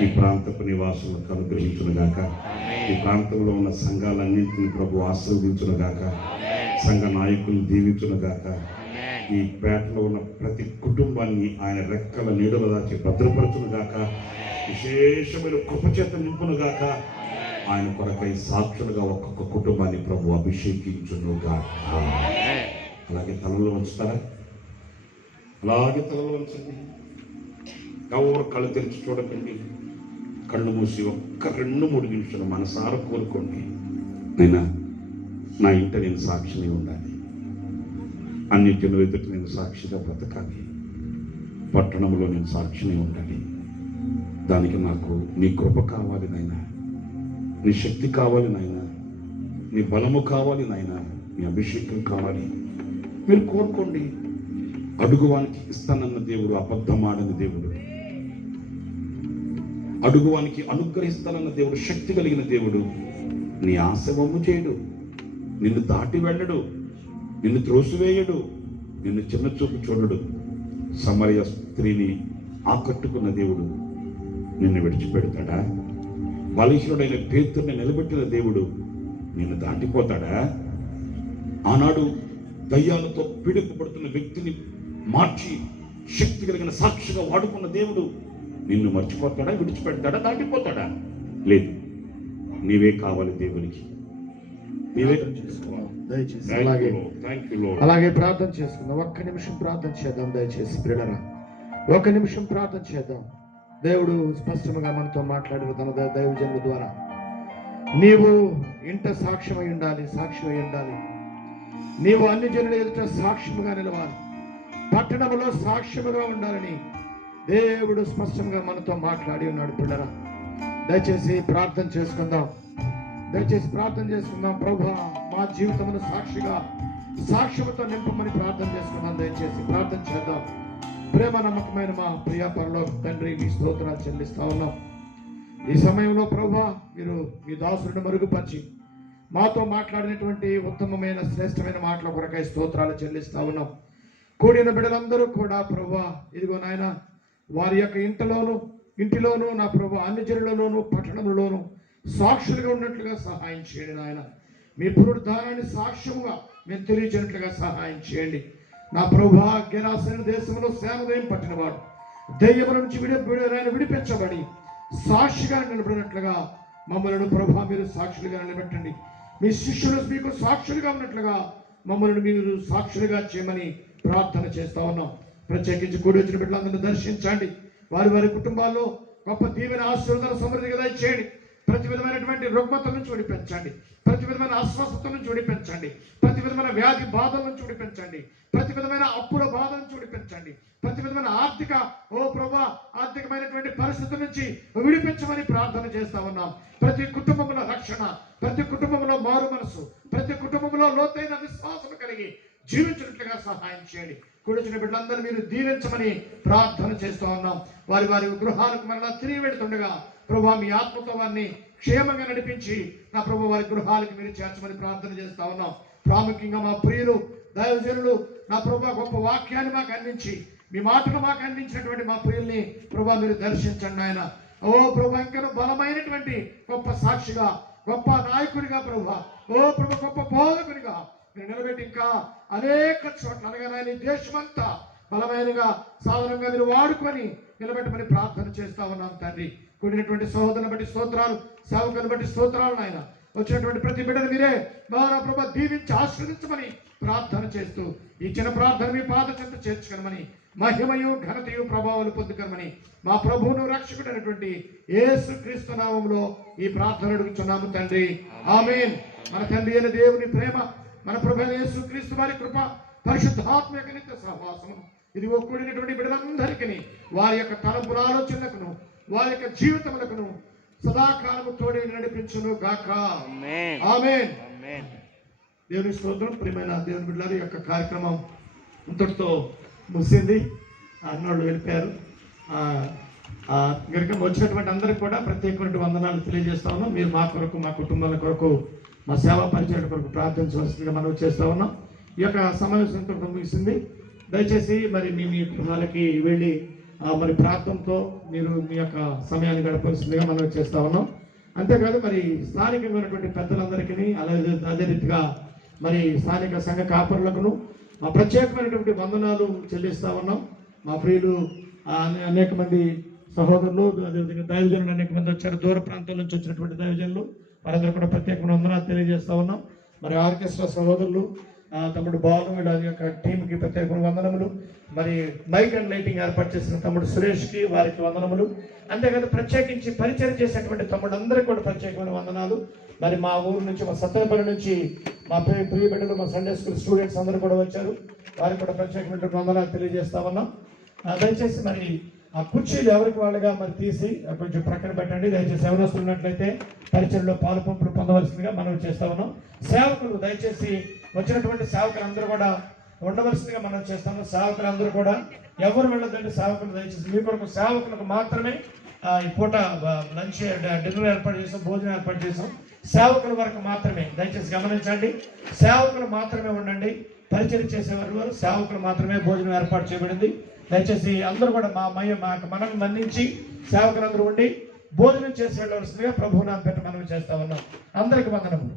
ఈ ప్రాంతపు నివాసులకు అనుగ్రహించునుగాక, ఈ ప్రాంతంలో ఉన్న సంఘాలన్నింటినీ ప్రభు ఆశీర్వదించునుగాక, సంఘ నాయకులు దీవించునుగాక, ఈ పేటలో ఉన్న ప్రతి కుటుంబాన్ని ఆయన రెక్కల నీడలు దాచి భద్రపరచునుగాక, విశేషమైన కృపచేత నింపునుగాక. ఆయన కొరకై సాక్షులుగా ఒక్కొక్క కుటుంబాన్ని ప్రభు అభిషేకించునుగాక. అలాగే తలలో ఉంచుతారా? అలాగే తలలో ఉంచండి. ఎవరు కళ్ళు తెరిచి చూడకండి, కళ్ళు మూసి ఒక్క 2-3 నిమిషాలు మనసారా కోరుకోండి, నైనా నా ఇంట నేను సాక్షిని ఉండాలి, అన్ని జనుల ఎదుట నేను సాక్షిగా బ్రతకాలి, పట్టణంలో నేను సాక్షిని ఉండాలి. దానికి నాకు నీ కృప కావాలి నాయనా, నీ శక్తి కావాలి నాయనా, నీ బలము కావాలి నాయనా. మీ అభిషేకం కావాలి. మీరు కోరుకోండి. అడుగువానికి ఇస్తానన్న దేవుడు అబద్ధమాడని దేవుడు. అడుగువానికి అనుగ్రహిస్తానన్న దేవుడు శక్తి కలిగిన దేవుడు. నీ ఆశ వమ్ము చేయడు, నిన్ను దాటి వెళ్ళడు, నిన్ను త్రోసివేయడు, నిన్ను చిన్న చూపు చూడడు. సమరయ స్త్రీని ఆకట్టుకున్న దేవుడు నిన్ను విడిచిపెడతాడా? బలహీనుడైన పేతురుని నిలబెట్టిన దేవుడు నిన్ను దాటిపోతాడా? ఆనాడు దయ్యాలతో పీడింపబడుతున్న వ్యక్తిని మార్చి శక్తి కలిగిన సాక్షిగా వాడుకున్న దేవుడు నిన్ను మర్చిపోతాడా? విడిచిపెడతాడా? దాటిపోతాడా? లేదు. నీవే కావాలి దేవునికి. నీవే దయచేసి అలాగే ప్రార్థన చేసుకుందాం. ఒక్క నిమిషం ప్రార్థన చేద్దాం. దయచేసి ప్రియులారా, ఒక నిమిషం ప్రార్థన చేద్దాం. దేవుడు స్పష్టంగా మనతో మాట్లాడిన తన దైవజనుల ద్వారా నీవు ఇంట సాక్ష్యమై ఉండాలి, సాక్ష్యమై ఉండాలి. నీవు అన్ని జనుల ఎదుట సాక్ష్యముగా నిలవాలి, పట్టణంలో సాక్ష్యముగా ఉండాలని దేవుడు స్పష్టంగా మనతో మాట్లాడి ఉన్నాడు. పిల్లరా, దయచేసి ప్రార్థన చేసుకుందాం. దయచేసి ప్రార్థన చేసుకుందాం. ప్రభువా, మా జీవితమును సాక్ష్యముతో నింపమని ప్రార్థన చేసుకుందాం. దయచేసి ప్రార్థన చేద్దాం. ప్రేమ నమ్మకమైన మా ప్రియ పరలోక తండ్రి, మీ స్తోత్రాలు చెల్లిస్తా ఉన్నాం. ఈ సమయంలో ప్రభువా, మీరు మీ దాసుడిని మరుగుపరిచి మాతో మాట్లాడినటువంటి ఉత్తమమైన శ్రేష్టమైన మాటల కొరకై స్తోత్రాలు చెల్లిస్తా ఉన్నాం. కూడిన బిడ్డలందరూ కూడా ప్రభువా, ఇదిగో నాయన, వారి యొక్క ఇంటిలోను నా ప్రభువా, అన్ని జనులలోను పట్టణంలోను సాక్షులుగా ఉన్నట్లుగా సహాయం చేయండి నాయన. మీ పునరుద్ధానాన్ని సాక్ష్యముగా మేము తెలియజేయనట్లుగా సహాయం చేయండి నా ప్రభువా. గెరాసన దేశంలో సేమదయం పట్టినవాడు దెయ్యముల నుంచి విడిపించబడి సాక్షిగా నిలబడినట్లుగా మమ్మల్ని ప్రభువా మీరు సాక్షులుగా నిలబెట్టండి. మీ శిష్యులు మీకు సాక్షులుగా ఉన్నట్లుగా మమ్మల్ని మీరు సాక్షులుగా చేయమని ప్రార్థన చేస్తా ఉన్నాం. ప్రత్యేకించి కూడి వచ్చిన బిడ్డలందరినీ దర్శించండి. వారి కుటుంబాల్లో గొప్ప దీవెన ఆశీర్వాదాల సమృద్ధిగా దయచేయండి. ప్రతి విధమైనటువంటి రుగ్మత నుంచి విడిపించండి, ప్రతి విధమైన అస్వస్థత నుంచి విడిపించండి, ప్రతి విధమైన వ్యాధి బాధల నుంచి విడిపించండి, ప్రతి విధమైన అప్పుల బాధ నుంచి విడిపించండి, ప్రతి విధమైన ఆర్థికమైనటువంటి పరిస్థితుల నుంచి విడిపించమని ప్రార్థన చేస్తా ఉన్నాం. ప్రతి కుటుంబంలో రక్షణ, ప్రతి కుటుంబంలో మారు మనసు, ప్రతి కుటుంబంలో లోతైన విశ్వాసం కలిగి జీవించినట్లుగా సహాయం చేయండి. కూడిచిన బిడ్డలందరూ మీరు దీవించమని ప్రార్థన చేస్తూ ఉన్నాం. వారి గృహాలకు మరలా తిరిగి వెళుతుండగా ప్రభువా, మీ ఆత్మతో వారిని క్షేమంగా నడిపించి నా ప్రభు వారి గృహాలకు మీరు చేర్చమని ప్రార్థన చేస్తా ఉన్నాం. ప్రాముఖ్యంగా మా ప్రియులు దైవజనులు నా ప్రభు గొప్ప వాక్యాన్ని మాకు అందించి మీ మాటను మాకు అందించినటువంటి మా ప్రియుల్ని ప్రభు మీరు దర్శించండి ఆయన. ఓ ప్రభు, ఇంకా బలమైనటువంటి గొప్ప సాక్షిగా, గొప్ప నాయకుడిగా ప్రభు, ఓ ప్రభు గొప్ప బోధకునిగా మీరు నిలబెట్టి ఇంకా అనేక చోట్ల అనగా నాయన దేశమంతా బలమైనగా సాధనంగా మీరు వాడుకొని నిలబెట్టమని ప్రార్థన చేస్తా ఉన్నాం తండ్రి. కూడినటువంటి సహోదరుని బట్టి స్తోత్రాలు, సేవకుని బట్టి స్తోత్రాలు నాయన. వచ్చినటువంటి ప్రతి బిడ్డను మీరే నా ప్రభు దీవించి ఆశీర్వదించమని ప్రార్థన చేస్తూ ఈ చిన్న ప్రార్థన మీ పాద చెంత చేర్చుకోమని, మహిమయు ఘనతయు ప్రభావాలు పొందుకరమని మా ప్రభువును రక్షకుడు అయినటువంటి యేసు క్రీస్తు నామములో ఈ ప్రార్థన అడుగుతున్నాము తండ్రి. ఆమేన్. మన తండ్రి అయిన దేవుని ప్రేమ, మన ప్రభు యేసు క్రీస్తు వారి కృప, పరిశుద్ధాత్మ యొక్క నిత్య సహవాసము ఇది కూడినటువంటి బిడ్డలందరికీ వారి యొక్క తలంపుల ఆలోచనలకును వారి యొక్క జీవితములకును సదాకాలము తోడే నడిపించును గాక. ఆమేన్. దేవుని స్తోత్రం. ప్రియమైన దేవుని బిడ్డలారా, ఈ యొక్క కార్యక్రమం ఇంతటితో ముగిసింది. అన్నోళ్ళు వెళ్ళిపోయారు. కనుక వచ్చినటువంటి అందరికీ కూడా ప్రత్యేకమైన వందనాలు తెలియజేస్తా ఉన్నాం. మీరు మా కొరకు, మా కుటుంబాల కొరకు, మా సేవా పరిచయం కొరకు ప్రార్థించవలసిందిగా మనం చేస్తా ఉన్నాం. ఈ యొక్క సమావేశం ఇంతటితో ముగిసింది. దయచేసి మరి మీ గృహాలకి వెళ్ళి మరి ప్రార్థనతో మీరు మీ యొక్క సమయాన్ని గడపవలసిందిగా మనం చేస్తా ఉన్నాం. అంతేకాదు మరి స్థానికంగా ఉన్నటువంటి పెద్దలందరికీ అదే రీతిగా మరి స్థానిక సంఘ కాపరులకును ప్రత్యేకమైనటువంటి వందనాలు చెల్లిస్తా ఉన్నాం. మా ప్రియులు అనేక మంది సహోదరులు, అదేవిధంగా దైవజనులు అనేక మంది వచ్చారు. దూర ప్రాంతాల నుంచి వచ్చినటువంటి దైవజనులు వారందరూ కూడా ప్రత్యేకమైన వందనాలు తెలియజేస్తా ఉన్నాం. మరి ఆర్కెస్ట్రా సహోదరులు, తమ్ముడు బాలు, వీళ్ళ యొక్క టీంకి ప్రత్యేకమైన వందనములు. మరి మైక్ అండ్ లైటింగ్ ఏర్పాటు చేసిన తమ్ముడు సురేష్కి వారికి వందనములు. అంతేకాదు ప్రత్యేకించి పరిచయం చేసినటువంటి తమ్ముడందరికీ కూడా ప్రత్యేకమైన వందనాలు. మరి మా ఊరు నుంచి, మా సత్తెనపల్లి నుంచి మా ప్రియ బిడ్డలు, మా సండే స్కూల్ స్టూడెంట్స్ అందరూ కూడా వచ్చారు. వారికి కూడా ప్రత్యేకమైన వందనాలు తెలియజేస్తా ఉన్నాం. దయచేసి మరి ఆ కుర్చీలు ఎవరికి వాళ్ళగా మరి తీసి కొంచెం ప్రక్కన పెట్టండి. దయచేసి ఎవరు ఉన్నట్లయితే పరిచయంలో పాలు పంపులు పొందవలసిందిగా మనం చేస్తా ఉన్నాం. సేవకులు దయచేసి వచ్చినటువంటి సేవకులందరూ కూడా ఉండవలసిందిగా మనం చేస్తాము. సేవకులందరూ కూడా ఎవరు వెళ్ళదండి, సేవకులు దయచేసి మీ కొరకు సేవకులకు మాత్రమే ఈ పూట లంచ్ డిన్నర్ ఏర్పాటు చేసాం, భోజనం ఏర్పాటు చేసాం. సేవకుల వరకు మాత్రమే దయచేసి గమనించండి. సేవకులు మాత్రమే ఉండండి. పరిచయం చేసేవారు సేవకులు మాత్రమే భోజనం ఏర్పాటు చేయబడింది. దయచేసి అందరూ కూడా మనం మన్నించి సేవకులందరూ ఉండి భోజనం చేసి వెళ్ళవలసిందిగా ప్రభువు నామమున మనం చేస్తా ఉన్నాం. అందరికి వందనములు.